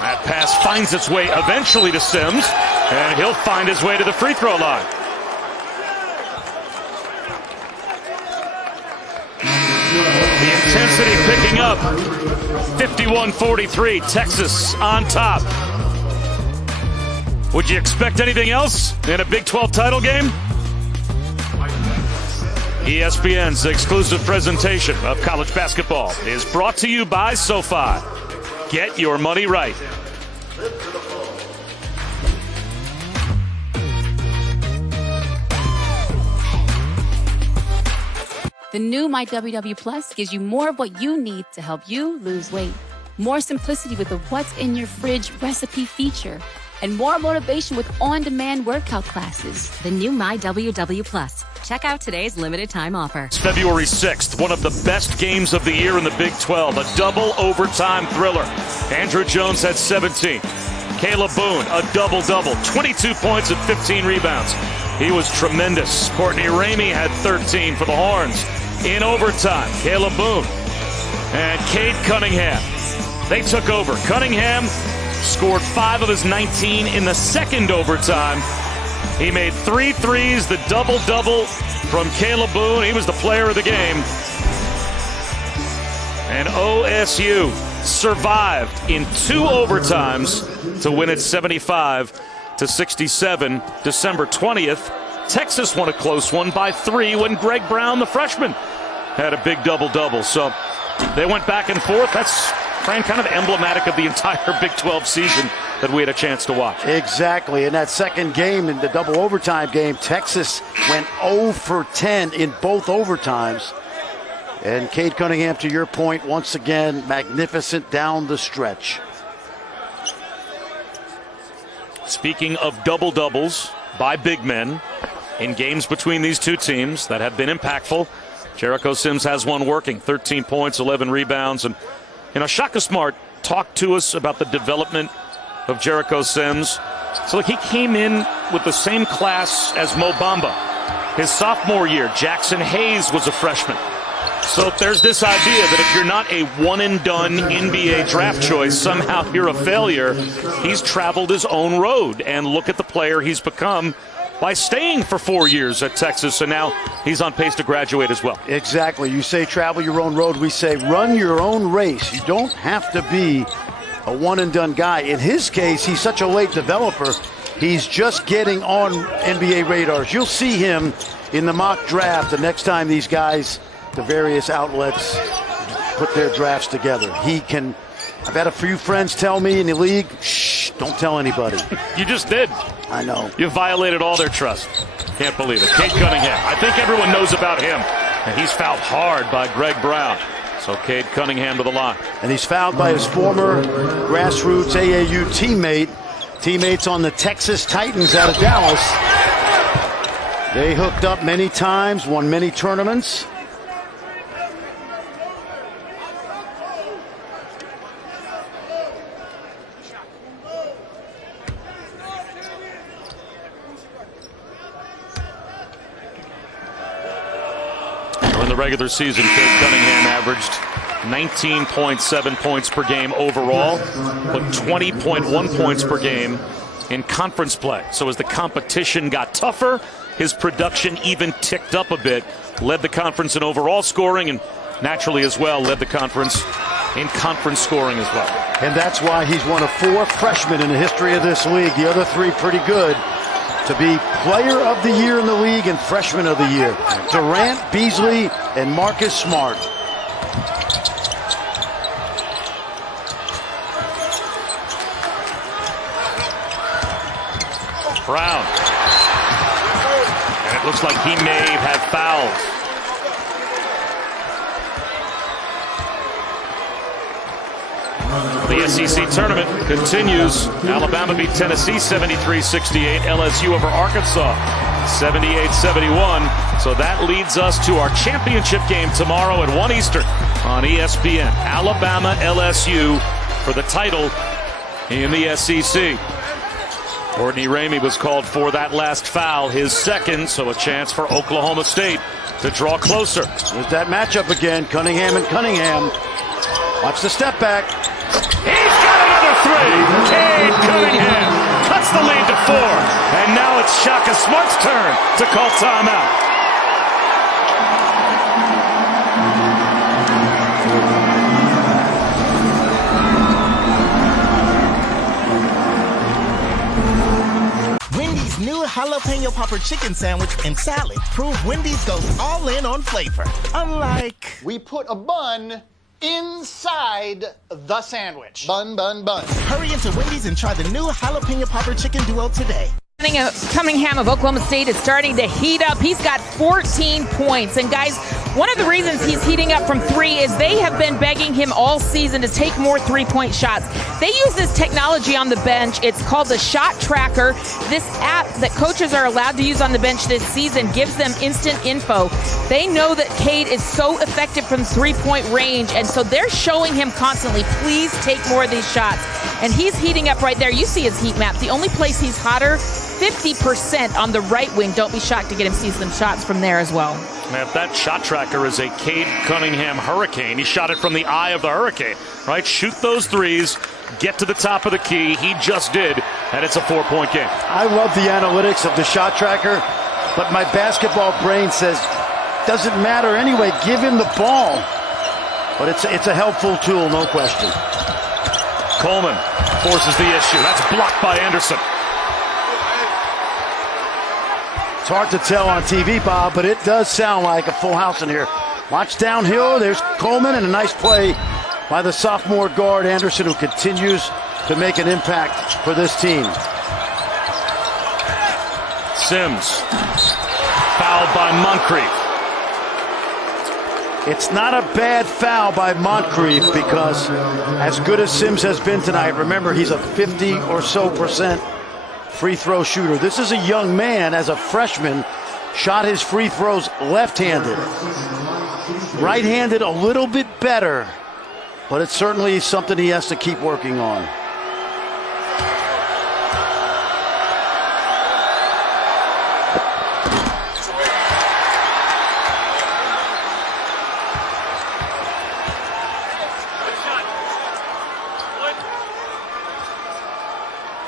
That pass finds its way eventually to Sims, and he'll find his way to the free throw line. The intensity picking up. 51-43, Texas on top. Would you expect anything else in a Big 12 title game? ESPN's exclusive presentation of college basketball is brought to you by SoFi. Get your money right. The new MyWW Plus gives you more of what you need to help you lose weight. More simplicity with the What's in Your Fridge recipe feature. And more motivation with on-demand workout classes. The new MyWW Plus. Check out today's limited time offer. It's February 6th, one of the best games of the year in the Big 12. A double overtime thriller. Andrew Jones had 17. Caleb Boone, a double-double. 22 points and 15 rebounds. He was tremendous. Courtney Ramey had 13 for the Horns. In overtime, Caleb Boone and Cade Cunningham. They took over. Cunningham scored 5 of his 19 in the second overtime. He made 3 threes, the double-double from Caleb Boone. He was the player of the game. And OSU survived in 2 overtimes to win it 75-67. December 20th, Texas won a close one by 3 when Greg Brown, the freshman, had a big double-double. So they went back and forth. That's kind of emblematic of the entire Big 12 season that we had a chance to watch. Exactly. In that second game, in the double overtime game, Texas went 0 for 10 in both overtimes. And Cade Cunningham, to your point, once again, magnificent down the stretch. Speaking of double-doubles by big men in games between these two teams that have been impactful, Jericho Sims has one working. 13 points, 11 rebounds. And, you know, Shaka Smart talked to us about the development of Jericho Sims. So, like, he came in with the same class as Mo Bamba. His sophomore year, Jackson Hayes was a freshman. So there's this idea that if you're not a one-and-done NBA draft choice, somehow you're a failure. He's traveled his own road, and look at the player he's become by staying for 4 years at Texas, and now he's on pace to graduate as well. Exactly. You say travel your own road. We say run your own race. You don't have to be a one-and-done guy. In his case, he's such a late developer. He's just getting on NBA radars. You'll see him in the mock draft the next time these guys, the various outlets, put their drafts together. He can. I've had a few friends tell me in the league, shh, don't tell anybody. You just did. I know. You violated all their trust. Can't believe it. Cade Cunningham. I think everyone knows about him. And he's fouled hard by Greg Brown. So Cade Cunningham to the line. And he's fouled by his former grassroots AAU teammate. Teammates on the Texas Titans out of Dallas. They hooked up many times, won many tournaments. In the regular season, Cade Cunningham averaged 19.7 points per game overall, but 20.1 points per game in conference play. So as the competition got tougher, his production even ticked up a bit, led the conference in overall scoring, and naturally as well led the conference in conference scoring as well. And that's why he's one of 4 freshmen in the history of this league. The other 3 pretty good to be player of the year in the league and freshman of the year. Durant, Beasley, and Marcus Smart. Brown. And it looks like he may have fouled. The SEC tournament continues. Alabama beat Tennessee 73-68. LSU over Arkansas 78-71. So that leads us to our championship game tomorrow at 1 Eastern on ESPN. Alabama LSU for the title in the SEC. Courtney Ramey was called for that last foul, his second, so a chance for Oklahoma State to draw closer. There's that matchup again, Cunningham and Cunningham. Watch the step back. He's got another three. Cade Cunningham cuts the lead to 4. And now it's Shaka Smart's turn to call timeout. Wendy's new jalapeno popper chicken sandwich and salad prove Wendy's goes all in on flavor. Unlike... We put a bun inside the sandwich. Bun, bun, bun. Hurry into Wendy's and try the new jalapeno popper chicken duo today. Cunningham of Oklahoma State is starting to heat up. He's got 14 points. And guys, one of the reasons he's heating up from 3 is they have been begging him all season to take more three-point shots. They use this technology on the bench. It's called the Shot Tracker. This app that coaches are allowed to use on the bench this season gives them instant info. They know that Cade is so effective from three-point range, and so they're showing him constantly, please take more of these shots. And he's heating up right there. You see his heat map. The only place he's hotter, 50% on the right wing. Don't be shocked to get him see some shots from there as well. Man, if that shot tracker is a Cade Cunningham hurricane, he shot it from the eye of the hurricane, right? Shoot those threes, get to the top of the key. He just did, and it's a 4-point game. I love the analytics of the shot tracker, but my basketball brain says, doesn't matter anyway, give him the ball. But it's a helpful tool, no question. Coleman forces the issue. That's blocked by Anderson. It's hard to tell on TV, Bob, but it does sound like a full house in here. Watch downhill. There's Coleman, and a nice play by the sophomore guard Anderson, who continues to make an impact for this team. Sims fouled by Moncrief. It's not a bad foul by Moncrief, because as good as Sims has been tonight, remember, he's a 50% or so free throw shooter. This is a young man, as a freshman, shot his free throws left-handed. Right-handed a little bit better, but it's certainly something he has to keep working on.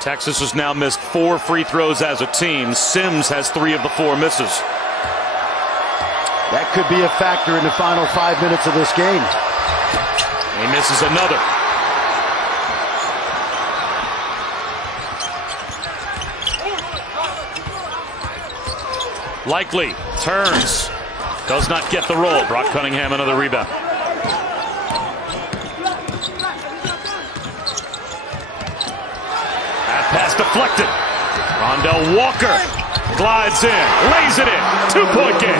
Texas has now missed 4 free throws as a team. Sims has 3 of the 4 misses. That could be a factor in the final 5 minutes of this game. He misses another. Likely turns. Does not get the roll. Brock Cunningham another rebound. Pass deflected. Rondell Walker glides in, lays it in. 2-point game.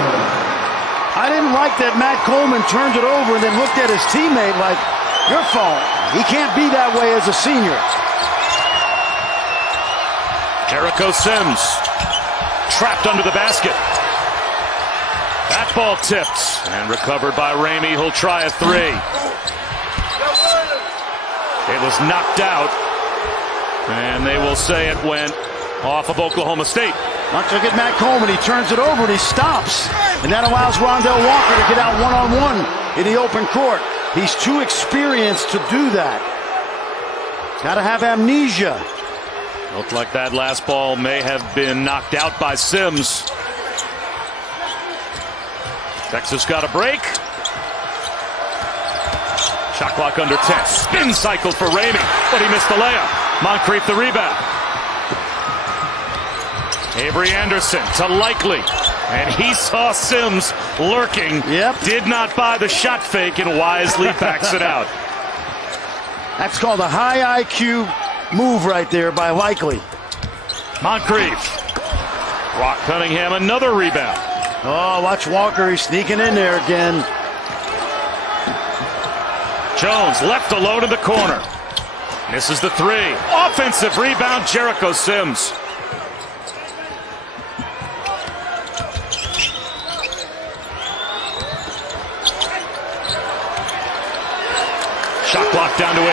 I didn't like that Matt Coleman turned it over and then looked at his teammate like, your fault. He can't be that way as a senior. Jericho Sims trapped under the basket. That ball tipped and recovered by Ramey, who'll try a 3. It was knocked out. And they will say it went off of Oklahoma State. Let's look at Matt Coleman. He turns it over and he stops. And that allows Rondell Walker to get out one-on-one in the open court. He's too experienced to do that. Got to have amnesia. Looked like that last ball may have been knocked out by Sims. Texas got a break. Shot clock under 10. Spin cycle for Ramey, but he missed the layup. Moncrief the rebound. Avery Anderson to Likely. And he saw Sims lurking. Yep. Did not buy the shot fake and wisely backs it out. That's called a high IQ move right there by Likely. Moncrief. Brock Cunningham another rebound. Oh, watch Walker. He's sneaking in there again. Jones left alone in the corner. Misses the 3. Offensive rebound, Jericho Sims. Shot clock down to 8.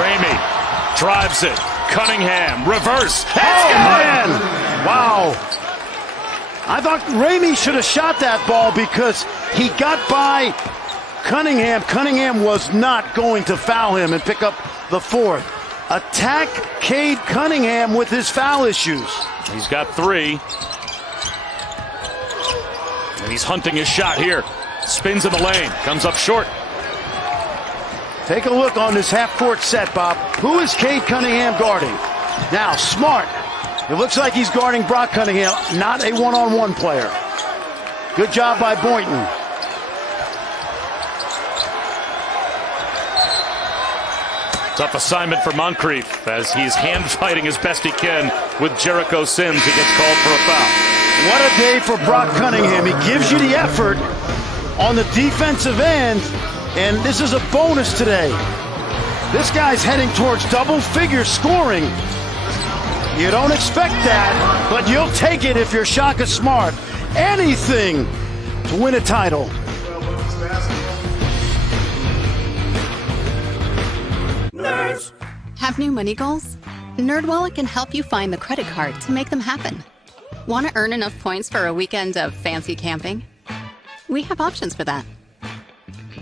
Ramey drives it. Cunningham, reverse. Oh, man. Wow. I thought Ramey should have shot that ball because he got by Cunningham. Cunningham was not going to foul him and pick up the fourth. Attack Cade Cunningham with his foul issues. He's got 3. And he's hunting his shot here. Spins in the lane. Comes up short. Take a look on this half-court set, Bob. Who is Cade Cunningham guarding? Now, Smart. It looks like he's guarding Brock Cunningham, not a one-on-one player. Good job by Boynton. Tough assignment for Moncrief as he's hand-fighting as best he can with Jericho Sims. He gets called for a foul. What a day for Brock Cunningham. He gives you the effort on the defensive end, and this is a bonus today. This guy's heading towards double-figure scoring. You don't expect that, but you'll take it if you're Shaka Smart. Anything to win a title. Nerds. Have new money goals? NerdWallet can help you find the credit card to make them happen. Want to earn enough points for a weekend of fancy camping? We have options for that.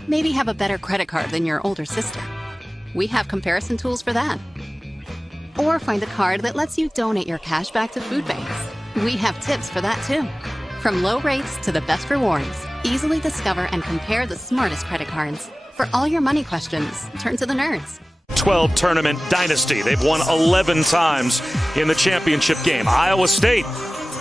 Maybe have a better credit card than your older sister. We have comparison tools for that. Or find a card that lets you donate your cash back to food banks. We have tips for that too. From low rates to the best rewards, easily discover and compare the smartest credit cards. For all your money questions, turn to the nerds. 12 tournament dynasty. They've won 11 times in the championship game. Iowa State,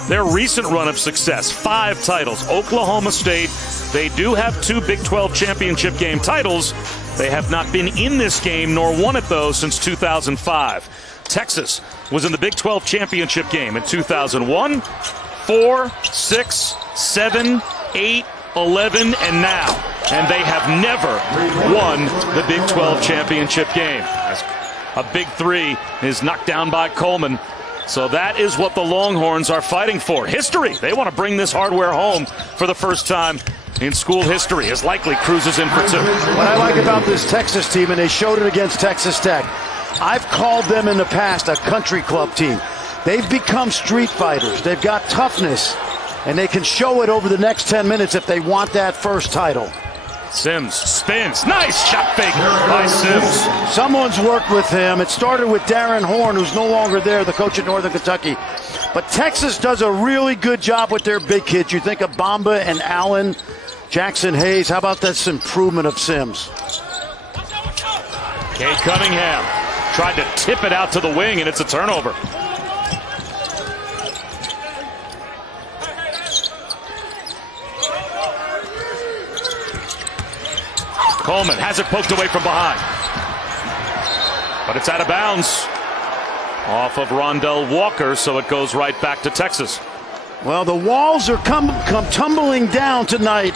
their recent run of success, 5 titles. Oklahoma State, they do have 2 Big 12 championship game titles. They have not been in this game nor won it, though, since 2005. Texas was in the Big 12 championship game in 2001, 4, 6, 7, 8, 11, and now. And they have never won the Big 12 championship game. A big 3 is knocked down by Coleman. So that is what the Longhorns are fighting for. History. They want to bring this hardware home for the first time in school history, as likely cruises in for 2. What I like about this Texas team, and they showed it against Texas Tech, I've called them in the past a country club team. They've become street fighters. They've got toughness, and they can show it over the next 10 minutes if they want that first title. Sims spins. Nice shot fake by Sims. Someone's worked with him. It started with Darren Horn, who's no longer there, the coach at Northern Kentucky. But Texas does a really good job with their big kids. You think of Bamba and Allen, Jackson Hayes. How about this improvement of Sims? Cade Cunningham tried to tip it out to the wing, and it's a turnover. Coleman has it poked away from behind. But it's out of bounds off of Rondell Walker, so it goes right back to Texas. Well, the walls are come tumbling down tonight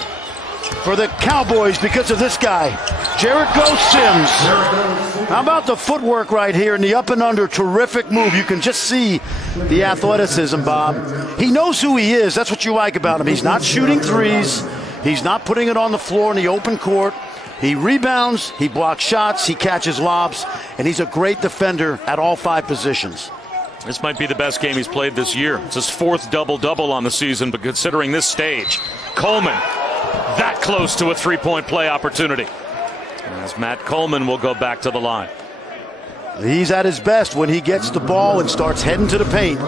for the Cowboys because of this guy, Jericho Sims. How about the footwork right here in the up and under? Terrific move. You can just see the athleticism, Bob. He knows who he is. That's what you like about him. He's not shooting threes. He's not putting it on the floor in the open court. He rebounds, he blocks shots, he catches lobs, and he's a great defender at all 5 positions. This might be the best game he's played this year. It's his 4th double-double on the season, but considering this stage, Coleman that close to a 3-point play opportunity. As Matt Coleman will go back to the line. He's at his best when he gets the ball and starts heading to the paint.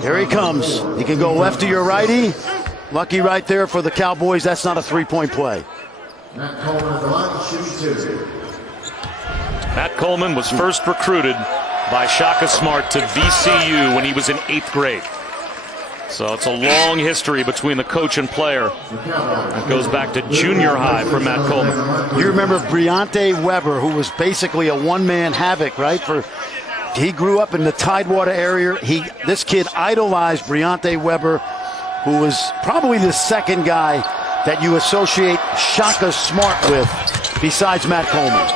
Here he comes. He can go lefty or righty. Lucky right there for the Cowboys. That's not a 3-point play. Matt Coleman at the line, shooting 2. Matt Coleman was first recruited by Shaka Smart to VCU when he was in 8th grade. So it's a long history between the coach and player. It goes back to junior high for Matt Coleman. You remember Briante Weber, who was basically a one-man havoc, right? He grew up in the Tidewater area. This kid idolized Briante Weber, who was probably the second guy that you associate Shaka Smart with besides Matt Coleman.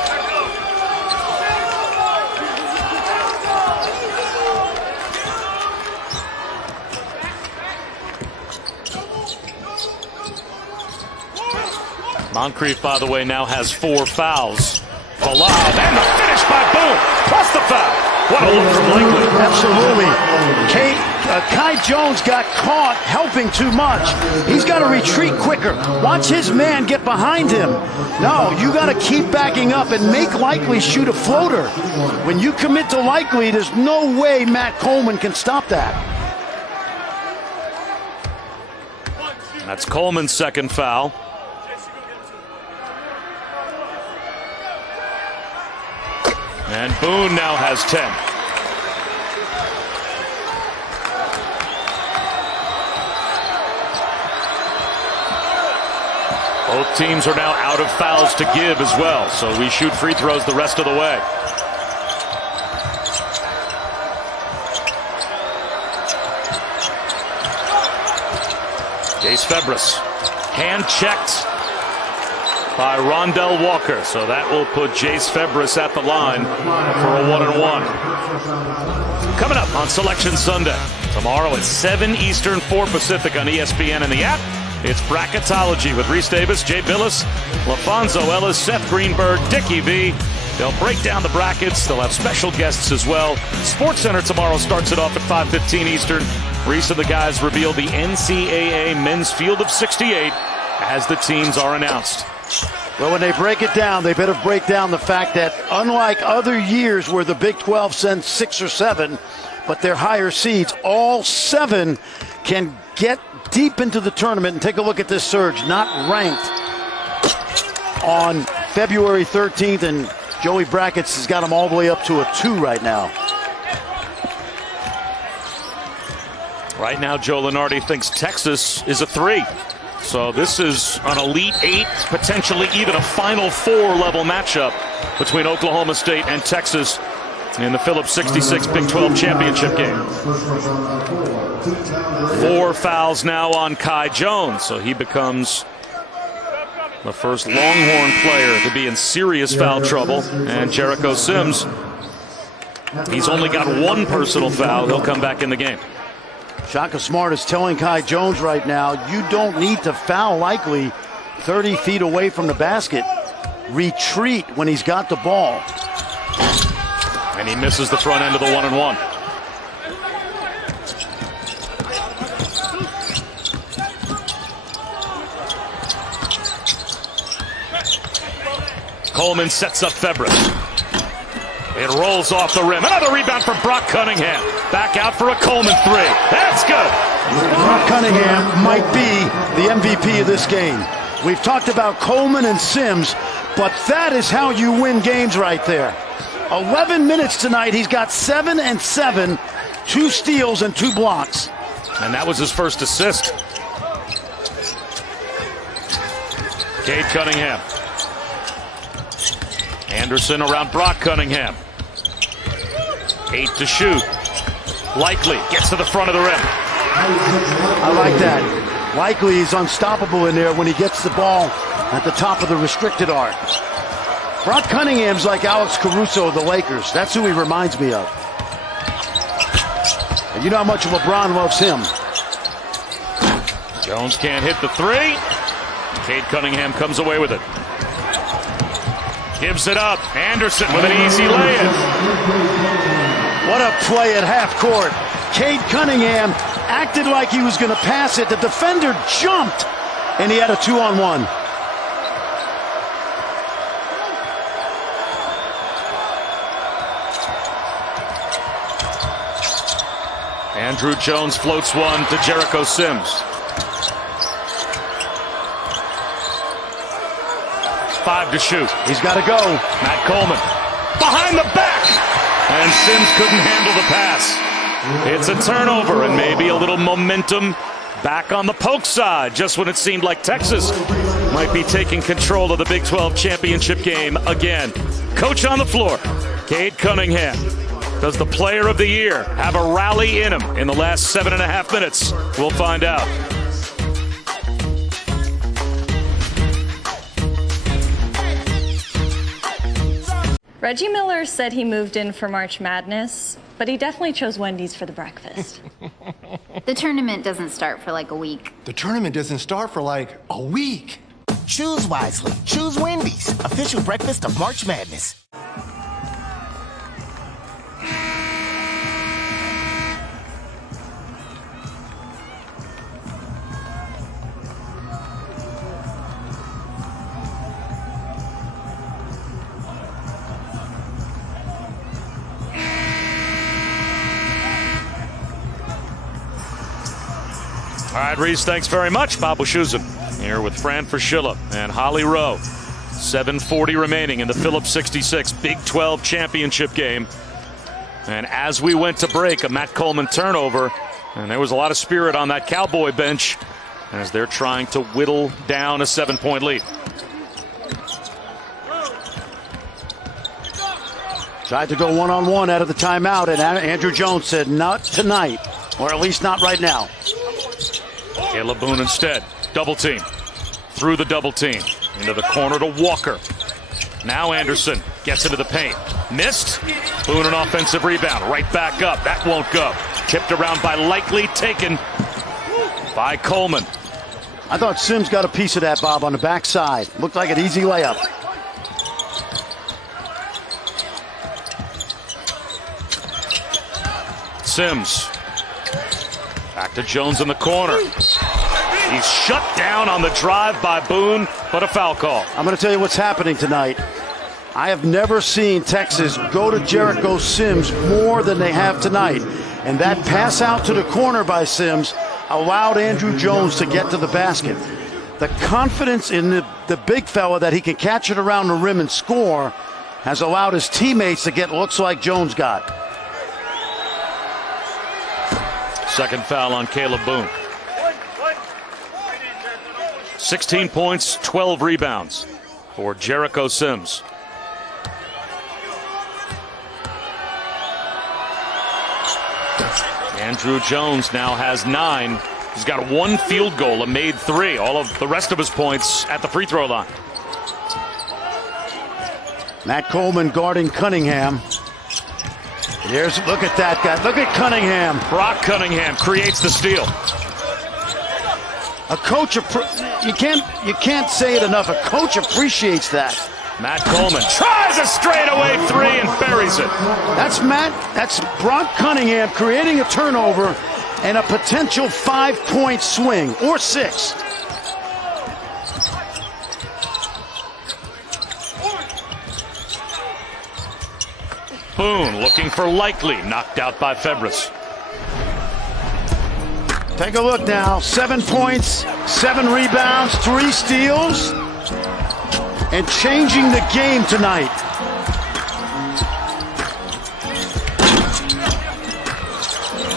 Moncrief, by the way, now has 4 fouls. Bilal, and the finish by Boone, plus the foul. What a look from Blakely. Absolutely. Kai Jones got caught helping too much. He's got to retreat quicker. Watch his man get behind him. No, you got to keep backing up and make Likely shoot a floater. When you commit to Likely, there's no way Matt Coleman can stop that. That's Coleman's second foul. And Boone now has 10. Both teams are now out of fouls to give as well, so we shoot free throws the rest of the way. Jace Febres, hand checked by Rondell Walker, so that will put Jace Febres at the line for a 1-and-1. Coming up on Selection Sunday tomorrow at 7 Eastern, 4 Pacific on ESPN and the app. It's Bracketology with Reese Davis, Jay Billis, LaFonso Ellis, Seth Greenberg, Dickie V. They'll break down the brackets. They'll have special guests as well. SportsCenter tomorrow starts it off at 5:15 Eastern. Reese and the guys reveal the NCAA men's field of 68 as the teams are announced. Well, when they break it down, they better break down the fact that unlike other years where the Big 12 sends 6 or 7, but they're higher seeds, all 7 can get deep into the tournament. And take a look at this surge, not ranked on February 13th, and Joey Brackets has got them all the way up to a 2 right now. Right now, Joe Lunardi thinks Texas is a 3. So this is an Elite 8, potentially even a Final 4 level matchup between Oklahoma State and Texas in the Phillips 66 Big 12 championship game. 4 fouls now on Kai Jones, so he becomes the first Longhorn player to be in serious foul trouble. And Jericho Sims, he's only got 1 personal foul. He'll come back in the game. Shaka Smart is telling Kai Jones right now, you don't need to foul Likely 30 feet away from the basket. Retreat when he's got the ball. And he misses the front end of the 1-and-1. Coleman sets up Febres. It rolls off the rim. Another rebound for Brock Cunningham. Back out for a Coleman 3. That's good. Brock Cunningham might be the MVP of this game. We've talked about Coleman and Sims, but that is how you win games right there. 11 minutes tonight. He's got 7 and 7, 2 steals and 2 blocks. And that was his first assist. Cade Cunningham. Anderson around Brock Cunningham. 8 to shoot. Likely gets to the front of the rim. I like that. Likely is unstoppable in there when he gets the ball at the top of the restricted arc. Brock Cunningham's like Alex Caruso of the Lakers. That's who he reminds me of. And you know how much LeBron loves him. Jones can't hit the 3. Cade Cunningham comes away with it. Gives it up. Anderson with an easy lay-in. What a play at half court. Cade Cunningham acted like he was going to pass it. The defender jumped, and he had a 2-on-1. Andrew Jones floats one to Jericho Sims. 5 to shoot. He's got to go. Matt Coleman behind the back, and Sims couldn't handle the pass. It's a turnover and maybe a little momentum back on the Poke side, just when it seemed like Texas might be taking control of the Big 12 championship game again. Coach on the floor, Cade Cunningham. Does the player of the year have a rally in him in the last 7.5 minutes? We'll find out. Reggie Miller said he moved in for March Madness, but he definitely chose Wendy's for the breakfast. The tournament doesn't start for like a week. The tournament doesn't start for like a week. Choose wisely. Choose Wendy's, official breakfast of March Madness. All right, Reese, thanks very much. Bob Wischusen here with Fran Fraschilla and Holly Rowe. 7:40 remaining in the Phillips 66 Big 12 championship game. And as we went to break, a Matt Coleman turnover, and there was a lot of spirit on that Cowboy bench as they're trying to whittle down a 7-point lead. Tried to go one-on-one out of the timeout, and Andrew Jones said, not tonight, or at least not right now. Caleb Boone instead. Double team. Through the double team. Into the corner to Walker. Now Anderson gets into the paint. Missed. Boone an offensive rebound. Right back up. That won't go. Tipped around by Likely. Taken by Coleman. I thought Sims got a piece of that, Bob, on the backside. Looked like an easy layup. Sims. Back to Jones in the corner. He's shut down on the drive by Boone, but a foul call. I'm going to tell you what's happening tonight. I have never seen Texas go to Jericho Sims more than they have tonight. And that pass out to the corner by Sims allowed Andrew Jones to get to the basket. The confidence in the big fella that he can catch it around the rim and score has allowed his teammates to get looks like Jones got. Second foul on Caleb Boone. 16 points, 12 rebounds for Jericho Sims. Andrew Jones now has 9. He's got 1 field goal, a made 3. All of the rest of his points at the free throw line. Matt Coleman guarding Cunningham. Look at that guy. Look at Cunningham. Brock Cunningham creates the steal. A coach, you can't say it enough. A coach appreciates that. Matt Coleman tries a straightaway 3 and buries it. That's Brock Cunningham creating a turnover and a potential 5-point swing, or 6. Boone looking for Likely, knocked out by Febres. Take a look now. 7 points, 7 rebounds, 3 steals, and changing the game tonight.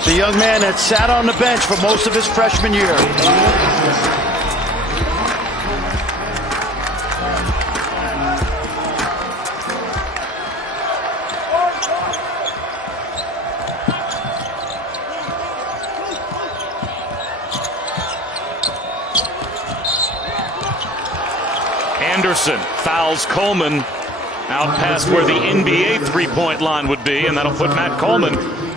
The young man that sat on the bench for most of his freshman year. Anderson fouls Coleman out past where the NBA three-point line would be, and that'll put Matt Coleman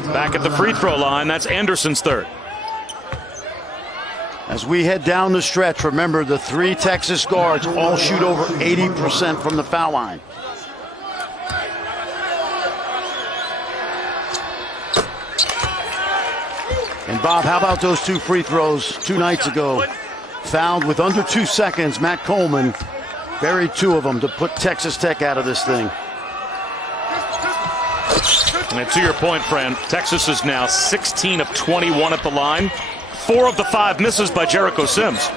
back at the free throw line. That's Anderson's 3rd. As we head down the stretch, remember the 3 Texas guards all shoot over 80% from the foul line. And Bob, how about those 2 free throws 2 nights ago? Fouled with under 2 seconds, Matt Coleman buried 2 of them to put Texas Tech out of this thing. And to your point, Fran, Texas is now 16 of 21 at the line. 4 of the 5 misses by Jericho Sims.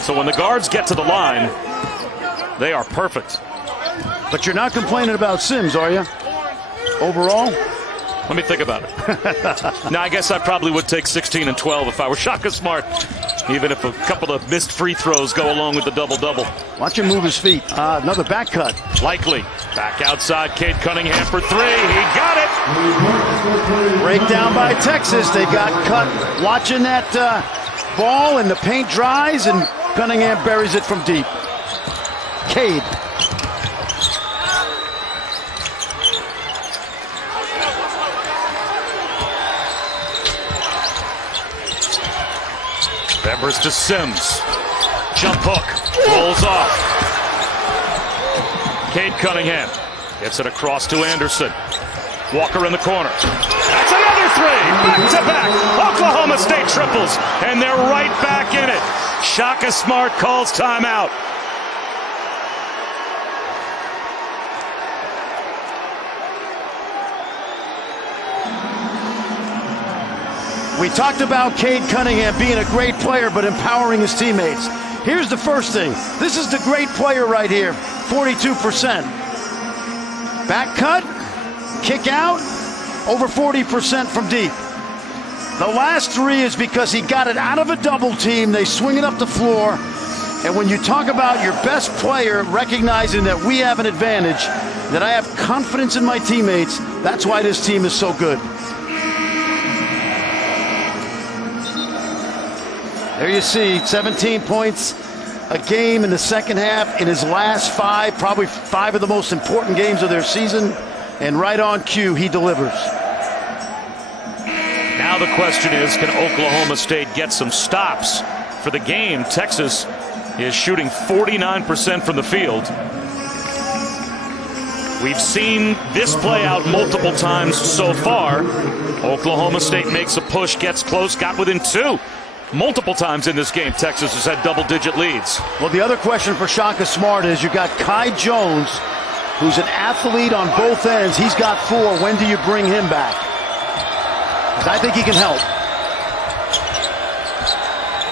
So when the guards get to the line, they are perfect. But you're not complaining about Sims, are you? Overall? Let me think about it. Now, I guess I probably would take 16 and 12 if I were Shaka Smart, even if a couple of missed free throws go along with the double-double. Watch him move his feet. Another back cut. Likely. Back outside, Cade Cunningham for 3. He got it. Breakdown by Texas. They got cut watching that ball, and the paint dries, and Cunningham buries it from deep. Cade. Febres to Sims. Jump hook. Rolls off. Cade Cunningham gets it across to Anderson. Walker in the corner. That's another 3. Back to back. Oklahoma State triples. And they're right back in it. Shaka Smart calls timeout. We talked about Cade Cunningham being a great player, but empowering his teammates. Here's the first thing. This is the great player right here, 42%. Back cut, kick out, over 40% from deep. The last three is because he got it out of a double team. They swing it up the floor. And when you talk about your best player recognizing that we have an advantage, that I have confidence in my teammates, that's why this team is so good. There you see, 17 points a game in the second half in his last five, probably five of the most important games of their season. And right on cue, he delivers. Now the question is, can Oklahoma State get some stops for the game? Texas is shooting 49% from the field. We've seen this play out multiple times so far. Oklahoma State makes a push, gets close, got within two. Multiple times in this game, Texas has had double-digit leads. Well, the other question for Shaka Smart is you got Kai Jones, who's an athlete on both ends. He's got 4. When do you bring him back? Because I think he can help.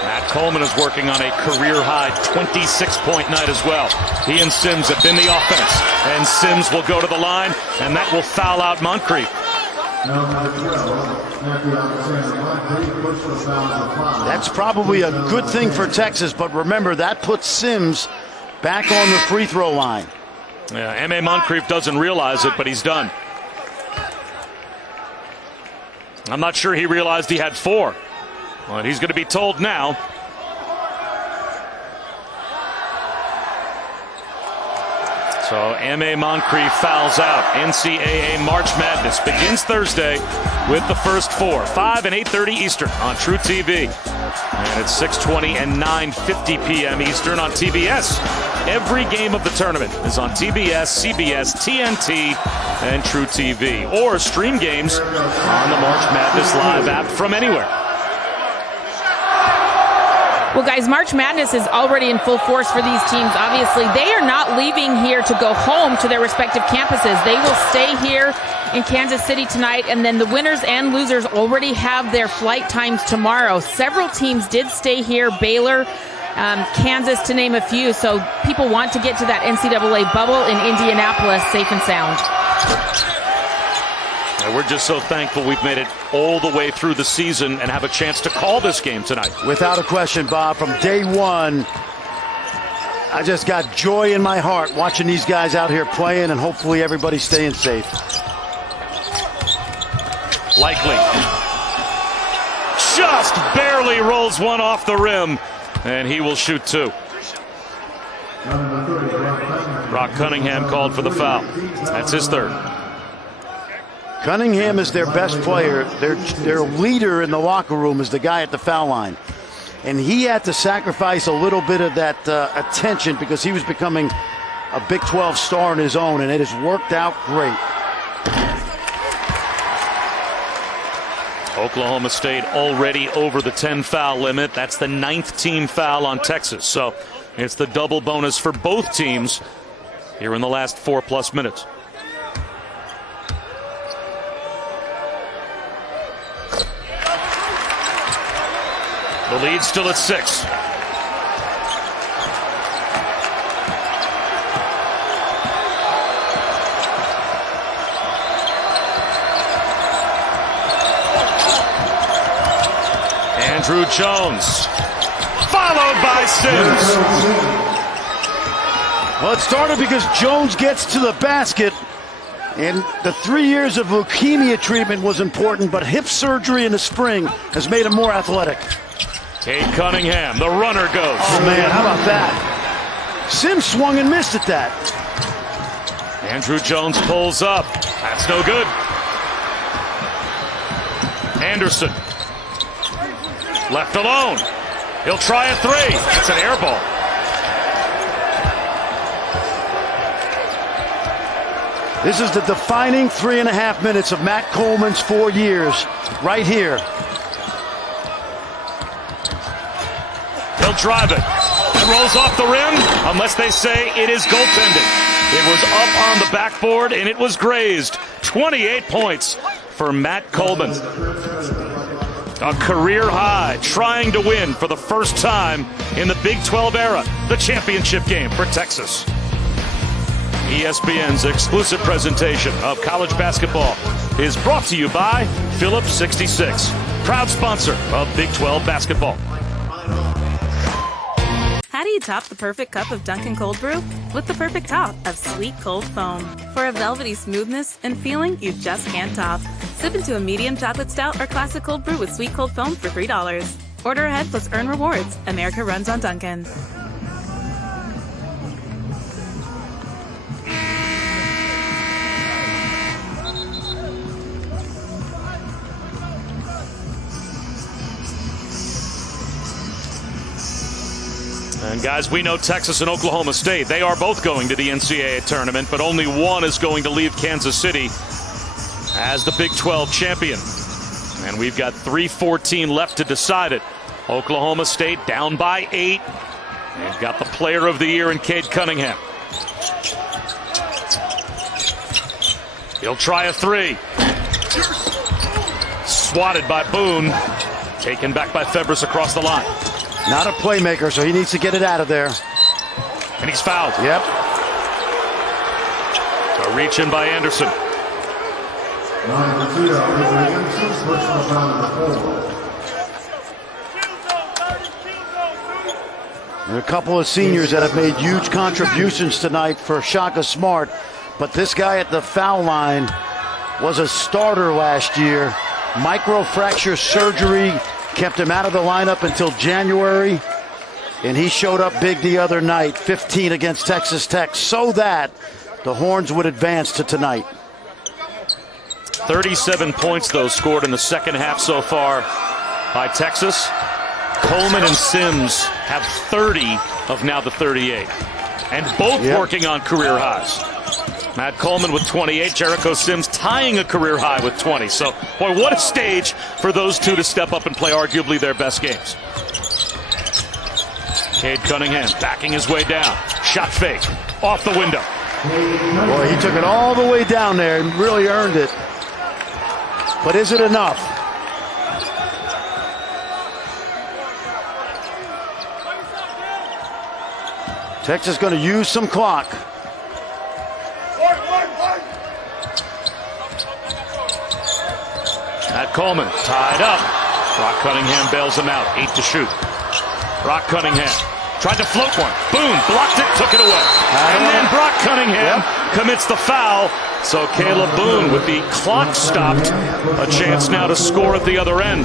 Matt Coleman is working on a career-high 26-point night as well. He and Sims have been the offense, and Sims will go to the line, and that will foul out Moncrief. That's probably a good thing for Texas, but remember, that puts Sims back on the free throw line. Yeah, M.A. Moncrief doesn't realize it, but he's done. I'm not sure he realized he had 4. Well, he's going to be told now. So M.A. Moncrief fouls out. NCAA March Madness begins Thursday with the first 4. 5 and 8:30 Eastern on True TV. And it's 6:20 and 9:50 p.m. Eastern on TBS. Every game of the tournament is on TBS, CBS, TNT, and True TV. Or stream games on the March Madness Live app from anywhere. Well, guys, March Madness is already in full force for these teams. Obviously, they are not leaving here to go home to their respective campuses. They will stay here in Kansas City tonight, and then the winners and losers already have their flight times tomorrow. Several teams did stay here, Baylor, Kansas, to name a few. So people want to get to that NCAA bubble in Indianapolis safe and sound. And we're just so thankful we've made it all the way through the season and have a chance to call this game tonight. Without a question, Bob, from day one, I just got joy in my heart watching these guys out here playing, and hopefully everybody's staying safe. Likely. Just barely rolls one off the rim, and he will shoot 2. Brock Cunningham called for the foul. That's his 3rd. Cunningham is their best player. Their leader in the locker room is the guy at the foul line. And he had to sacrifice a little bit of that attention because he was becoming a Big 12 star on his own, and it has worked out great. Oklahoma State already over the 10-foul limit. That's the 9th team foul on Texas. So it's the double bonus for both teams here in the last 4+ minutes. The lead still at 6. Andrew Jones, followed by Sims. Well, it started because Jones gets to the basket, and the 3 years of leukemia treatment was important, but hip surgery in the spring has made him more athletic. Cade Cunningham, the runner goes. Oh, man, how about that? Sims swung and missed at that. Andrew Jones pulls up. That's no good. Anderson. Left alone. He'll try a 3. It's an air ball. This is the defining 3.5 minutes of Matt Coleman's 4 years, right here. He'll drive it. It rolls off the rim, unless they say it is goaltending. It was up on the backboard, and it was grazed. 28 points for Matt Coleman. A career high, trying to win for the first time in the Big 12 era, the championship game for Texas. ESPN's exclusive presentation of college basketball is brought to you by Phillips 66, proud sponsor of Big 12 basketball. How do you top the perfect cup of Dunkin' Cold Brew? With the perfect top of sweet cold foam. For a velvety smoothness and feeling you just can't top. Sip into a medium chocolate stout or classic cold brew with sweet cold foam for $3. Order ahead plus earn rewards. America runs on Dunkin'. And guys, we know Texas and Oklahoma State, they are both going to the NCAA tournament, but only one is going to leave Kansas City as the Big 12 champion. And we've got 3:14 left to decide it. Oklahoma State down by 8. They've got the player of the year in Cade Cunningham. He'll try a 3. Swatted by Boone. Taken back by Febres across the line. Not a playmaker, so he needs to get it out of there. And he's fouled. Yep. A reach in by Anderson. There are a couple of seniors that have made huge contributions tonight for Shaka Smart, but this guy at the foul line was a starter last year. Microfracture surgery kept him out of the lineup until January, and he showed up big the other night, 15 against Texas Tech, so that the Horns would advance to tonight. 37 points, though, scored in the second half so far by Texas. Coleman and Sims have 30 of now the 38, and both working on career highs. Matt Coleman with 28, Jericho Sims tying a career high with 20. So, boy, what a stage for those two to step up and play arguably their best games. Cade Cunningham backing his way down. Shot fake. Off the window. Boy, he took it all the way down there and really earned it. But is it enough? Texas going to use some clock. Matt Coleman tied up. Brock Cunningham bails him out. 8 to shoot. Brock Cunningham tried to float one. Boom, blocked it, took it away. And then Brock Cunningham commits the foul. So Caleb Boone with the clock stopped. A chance now to score at the other end.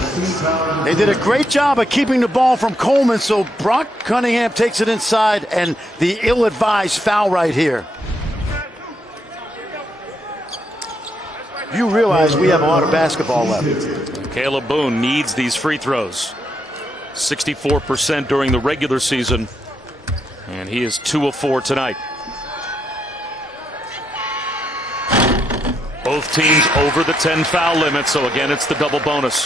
They did a great job of keeping the ball from Coleman, so Brock Cunningham takes it inside, and the ill-advised foul right here. You realize we have a lot of basketball left. Caleb Boone needs these free throws. 64% during the regular season, and he is 2 of 4 tonight. Both teams over the 10 foul limit, so again it's the double bonus.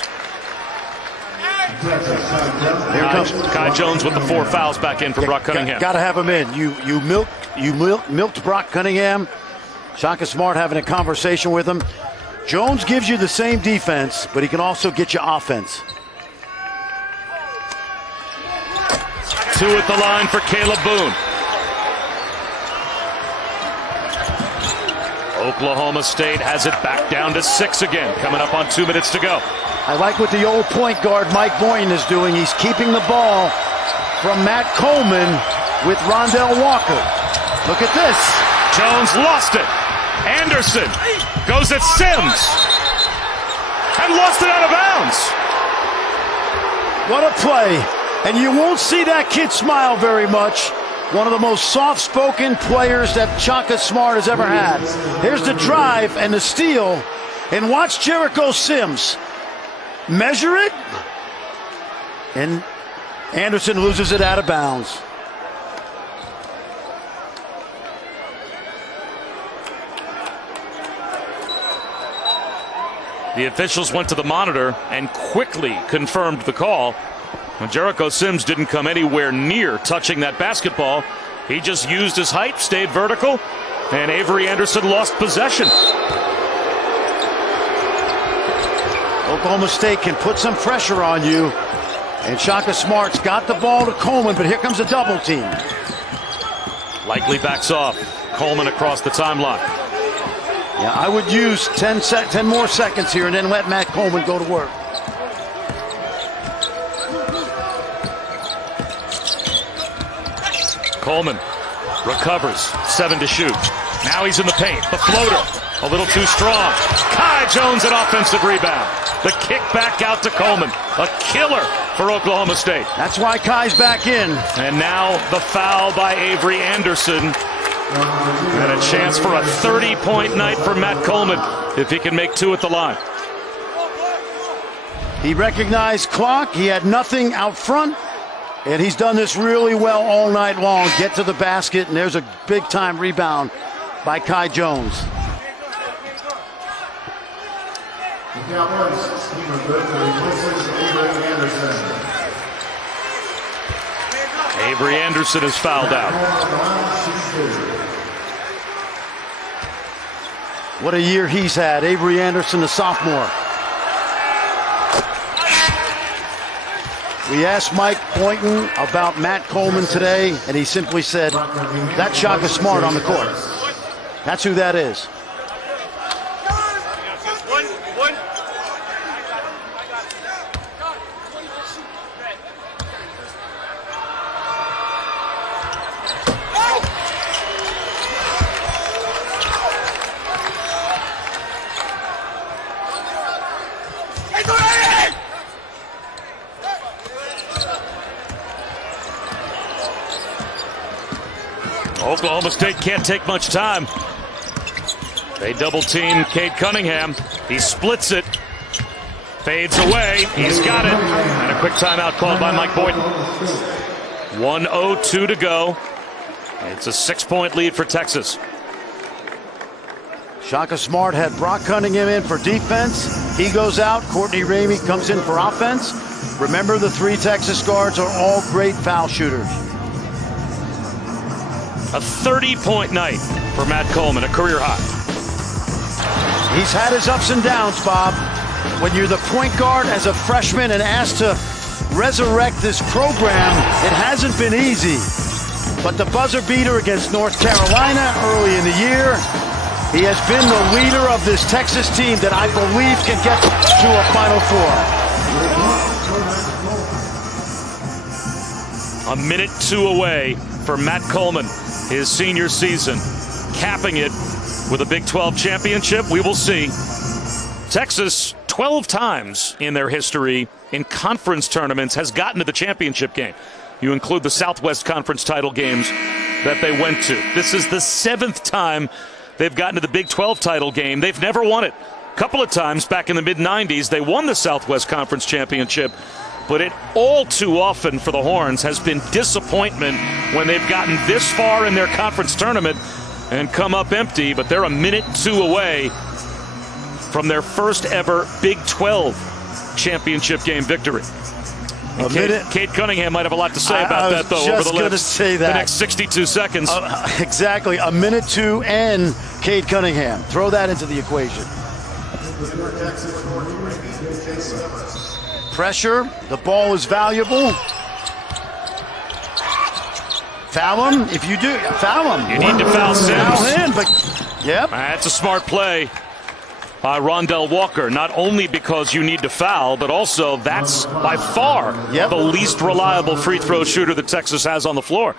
Here comes Kai Jones with the 4 fouls back in for Brock Cunningham. Got to have him in. You milked Brock Cunningham. Shaka Smart having a conversation with him. Jones gives you the same defense, but he can also get you offense. 2 at the line for Caleb Boone. Oklahoma State has it back down to 6 again, coming up on 2 minutes to go. I like what the old point guard Mike Boyne is doing. He's keeping the ball from Matt Coleman with Rondell Walker. Look at this. Jones lost it. Anderson goes at Sims and lost it out of bounds. What a play. And you won't see that kid smile very much. One of the most soft-spoken players that Shaka Smart has ever had. Here's the drive and the steal. And watch Jericho Sims measure it. And Anderson loses it out of bounds. The officials went to the monitor and quickly confirmed the call. When Jericho Sims didn't come anywhere near touching that basketball, he just used his height, stayed vertical, and Avery Anderson lost possession. Oklahoma State can put some pressure on you. And Shaka Smart's got the ball to Coleman, but here comes a double team. Likely backs off. Coleman across the timeline. Yeah, I would use 10 more seconds here and then let Matt Coleman go to work. Coleman recovers, 7 to shoot. Now he's in the paint. The floater, a little too strong. Kai Jones, an offensive rebound. The kick back out to Coleman. A killer for Oklahoma State. That's why Kai's back in. And now the foul by Avery Anderson. And a chance for a 30-point night for Matt Coleman if he can make 2 at the line. He recognized clock. He had nothing out front. And he's done this really well all night long. Get to the basket, and there's a big-time rebound by Kai Jones. Avery Anderson is fouled out. What a year he's had. Avery Anderson, the sophomore. We asked Mike Boynton about Matt Coleman today, and he simply said, that's Shaka Smart on the court. That's who that is. Oklahoma State can't take much time. They double team Cade Cunningham. He splits it. Fades away. He's got it. And a quick timeout called by Mike Boynton. 1:02 to go. It's a 6-point lead for Texas. Shaka Smart had Brock Cunningham in for defense. He goes out. Courtney Ramey comes in for offense. Remember, the 3 Texas guards are all great foul shooters. A 30-point night for Matt Coleman, a career high. He's had his ups and downs, Bob. When you're the point guard as a freshman and asked to resurrect this program, it hasn't been easy. But the buzzer beater against North Carolina early in the year, he has been the leader of this Texas team that I believe can get to a Final Four. A minute 2 away for Matt Coleman, his senior season, capping it with a Big 12 championship. We will see. Texas, 12 times in their history in conference tournaments, has gotten to the championship game. You include the Southwest Conference title games that they went to. This is the 7th time they've gotten to the Big 12 title game. They've never won it. A couple of times back in the mid-90s, they won the Southwest Conference championship. But it all too often for the Horns has been disappointment when they've gotten this far in their conference tournament and come up empty. But they're a minute 2 away from their first ever Big 12 championship game victory. Cade Cunningham might have a lot to say about that, though, over the next 62 seconds. Exactly. A minute 2 and Cade Cunningham. Throw that into the equation. Pressure. The ball is valuable. Foul him. If you do, foul him. You need to foul Sims. Foul him, but yep. That's a smart play by Rondell Walker. Not only because you need to foul, but also that's by far the least reliable free throw shooter that Texas has on the floor.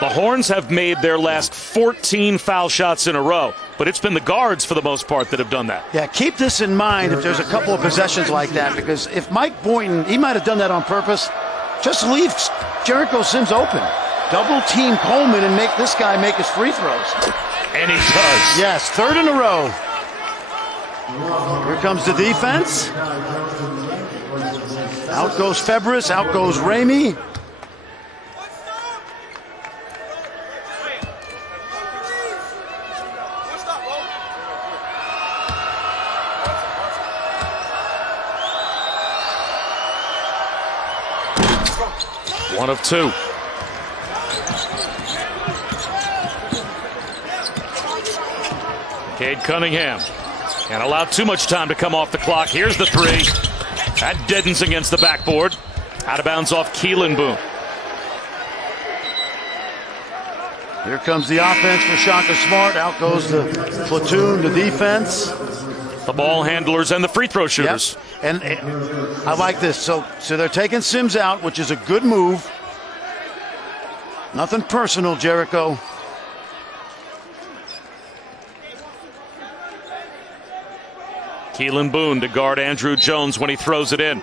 The Horns have made their last 14 foul shots in a row, but it's been the guards for the most part that have done that. Yeah, keep this in mind if there's a couple of possessions like that, because if Mike Boynton, he might have done that on purpose, just leave Jericho Sims open. Double team Coleman and make this guy make his free throws. And he does. Yes, 3rd in a row. Here comes the defense. Out goes Febris, out goes Ramey. One of 2. Cade Cunningham Can't allow too much time to come off the clock. Here's the three. That deadens against the backboard. Out of bounds off Keelan Boone. Here comes the offense for Shaka Smart. Out goes the platoon, the defense. The ball handlers and the free throw shooters. Yep. And I like this. So they're taking Sims out, which is a good move. Nothing personal, Jericho. Keelan Boone to guard Andrew Jones when he throws it in.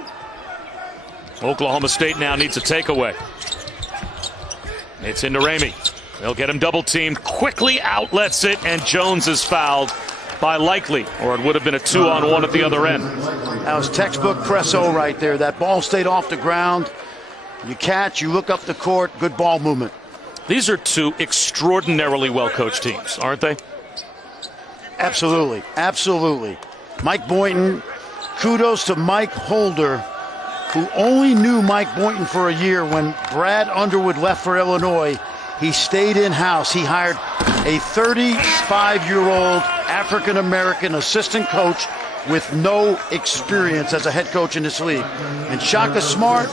Oklahoma State now needs a takeaway. It's into Ramey. They'll get him double teamed. Quickly outlets it, and Jones is fouled by Likely, or it would have been a 2-on-1 at the other end. That was textbook Presso right there. That ball stayed off the ground. You catch, you look up the court, good ball movement. These are two extraordinarily well-coached teams, aren't they? Absolutely, absolutely. Mike Boynton, kudos to Mike Holder, who only knew Mike Boynton for a year. When Brad Underwood left for Illinois, he stayed in-house. He hired a 35-year-old African-American assistant coach with no experience as a head coach in this league. And Shaka Smart,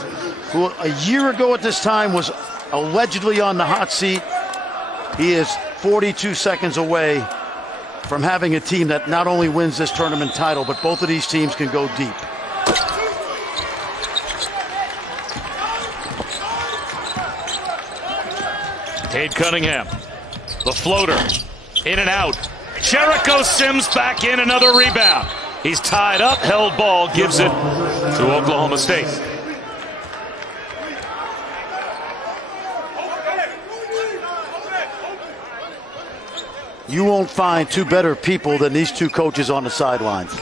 who a year ago at this time was allegedly on the hot seat, he is 42 seconds away from having a team that not only wins this tournament title, but both of these teams can go deep. Cade Cunningham, the floater, in and out. Jericho Sims back in, another rebound. He's tied up, held ball, gives it to Oklahoma State. You won't find two better people than these two coaches on the sidelines.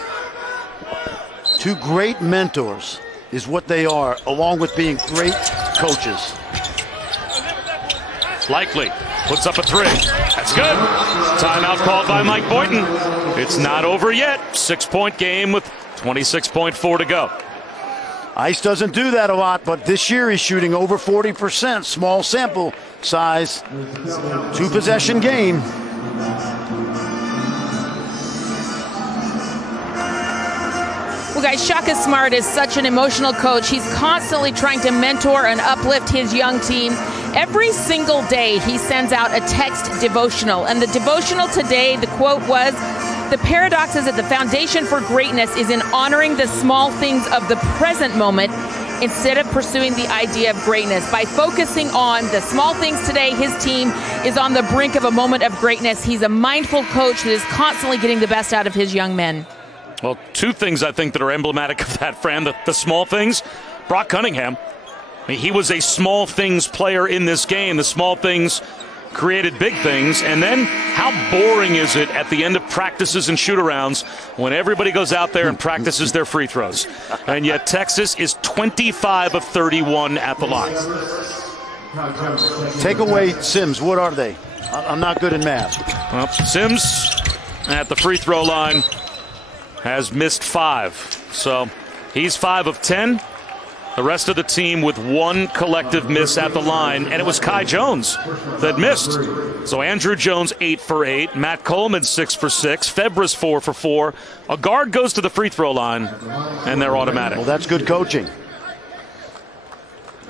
Two great mentors is what they are, along with being great coaches. Likely puts up a three. That's good. Timeout called by Mike Boynton. It's not over yet. 6-point game with 26.4 to go. Ice doesn't do that a lot, but this year he's shooting over 40%. Small sample size. 2-possession game. Well, guys, Shaka Smart is such an emotional coach. He's constantly trying to mentor and uplift his young team. Every single day, he sends out a text devotional. And the devotional today, the quote was, "The paradox is that the foundation for greatness is in honoring the small things of the present moment instead of pursuing the idea of greatness." By focusing on the small things today, his team is on the brink of a moment of greatness. He's a mindful coach that is constantly getting the best out of his young men. Well, two things I think that are emblematic of that, Fran. The small things. Brock Cunningham, I mean, he was a small things player in this game. The small things created big things. And then how boring is it at the end of practices and shoot-arounds when everybody goes out there and practices their free throws? And yet Texas is 25 of 31 at the line. Take away Sims. What are they? I'm not good in math. Well, Sims at the free throw line has missed 5. So he's 5 of 10. The rest of the team with one collective miss at the line, and it was Kai Jones that missed. So Andrew Jones 8 for 8, Matt Coleman 6 for 6, Febres 4 for 4. A guard goes to the free throw line, and they're automatic. Well, that's good coaching.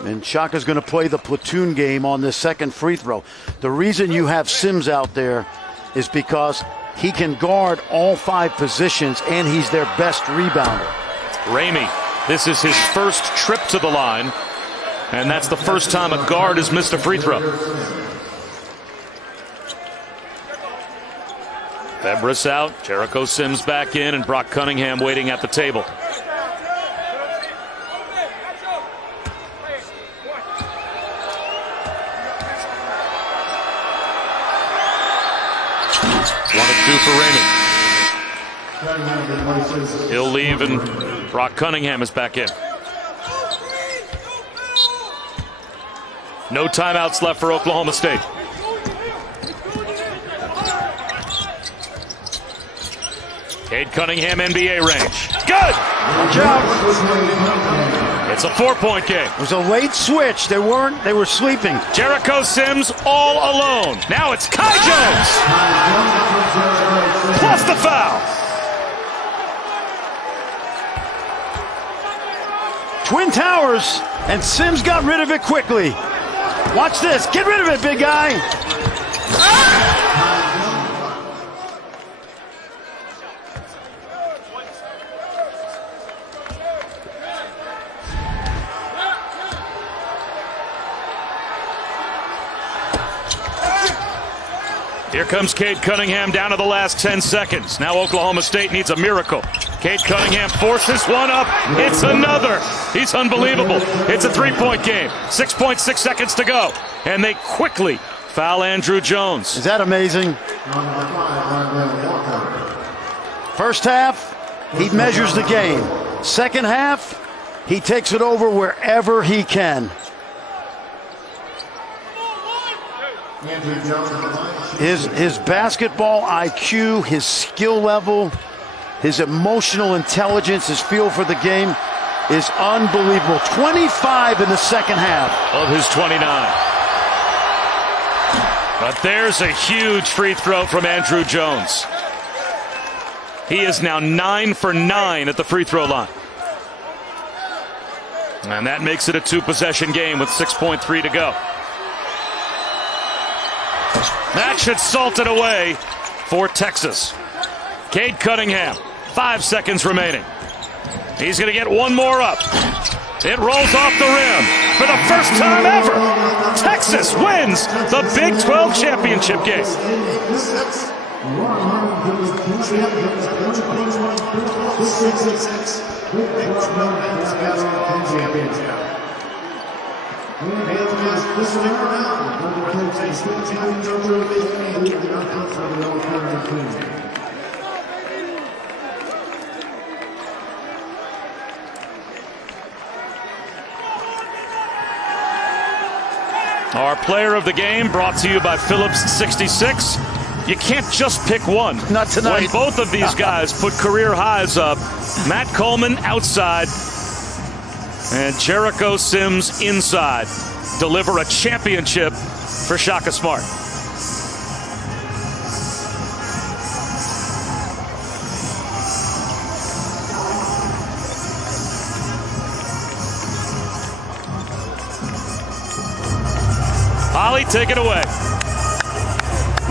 And Shaka's going to play the platoon game on this second free throw. The reason you have Sims out there is because he can guard all 5 positions, and he's their best rebounder. Ramey, this is his first trip to the line, and that's the first time a guard has missed a free throw. Febres out, Jericho Sims back in, and Brock Cunningham waiting at the table. One of 2 for Ramey. He'll leave, and Brock Cunningham is back in. No timeouts left for Oklahoma State. Cade Cunningham, NBA range. Good! Watch out. It's a 4-point game. It was a late switch. They were sleeping. Jericho Sims all alone. Now it's Kai Jones. Plus the foul. Twin Towers, and Sims got rid of it quickly. Watch this. Get rid of it, big guy. Here comes Cade Cunningham down to the last 10 seconds. Now Oklahoma State needs a miracle. Cade Cunningham forces one up. It's another. He's unbelievable. It's a three-point game. 6.6 seconds to go. And they quickly foul Andrew Jones. Is that amazing? First half, he measures the game. Second half, he takes it over wherever he can. His basketball IQ, his skill level, his emotional intelligence, his feel for the game is unbelievable. 25 in the second half. Of his 29. But there's a huge free throw from Andrew Jones. He is now 9 for 9 at the free throw line. And that makes it a two-possession game with 6.3 to go. That should salt it away for Texas. Cade Cunningham, 5 seconds remaining. He's going to get one more up. It rolls off the rim. For the first time ever, Texas wins the Big 12 championship game. Our player of the game brought to you by Phillips 66. You can't just pick one. Not tonight. When both of these guys put career highs up, Matt Coleman outside and Jericho Sims inside, deliver a championship for Shaka Smart. Holly, take it away.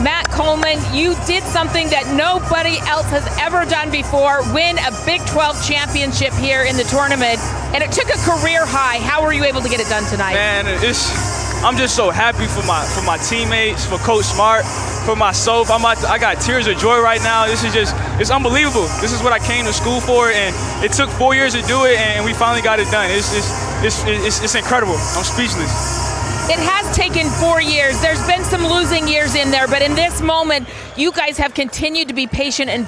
Matt Coleman, you did something that nobody else has ever done before, win a Big 12 championship here in the tournament, and it took a career high. How were you able to get it done tonight? Man, I'm just so happy for my teammates, for Coach Smart, for myself. I got tears of joy right now. It's unbelievable. This is what I came to school for, and it took 4 years to do it, and we finally got it done. It's incredible. I'm speechless. It has taken 4 years. There's been some losing years in there, but in this moment, you guys have continued to be patient and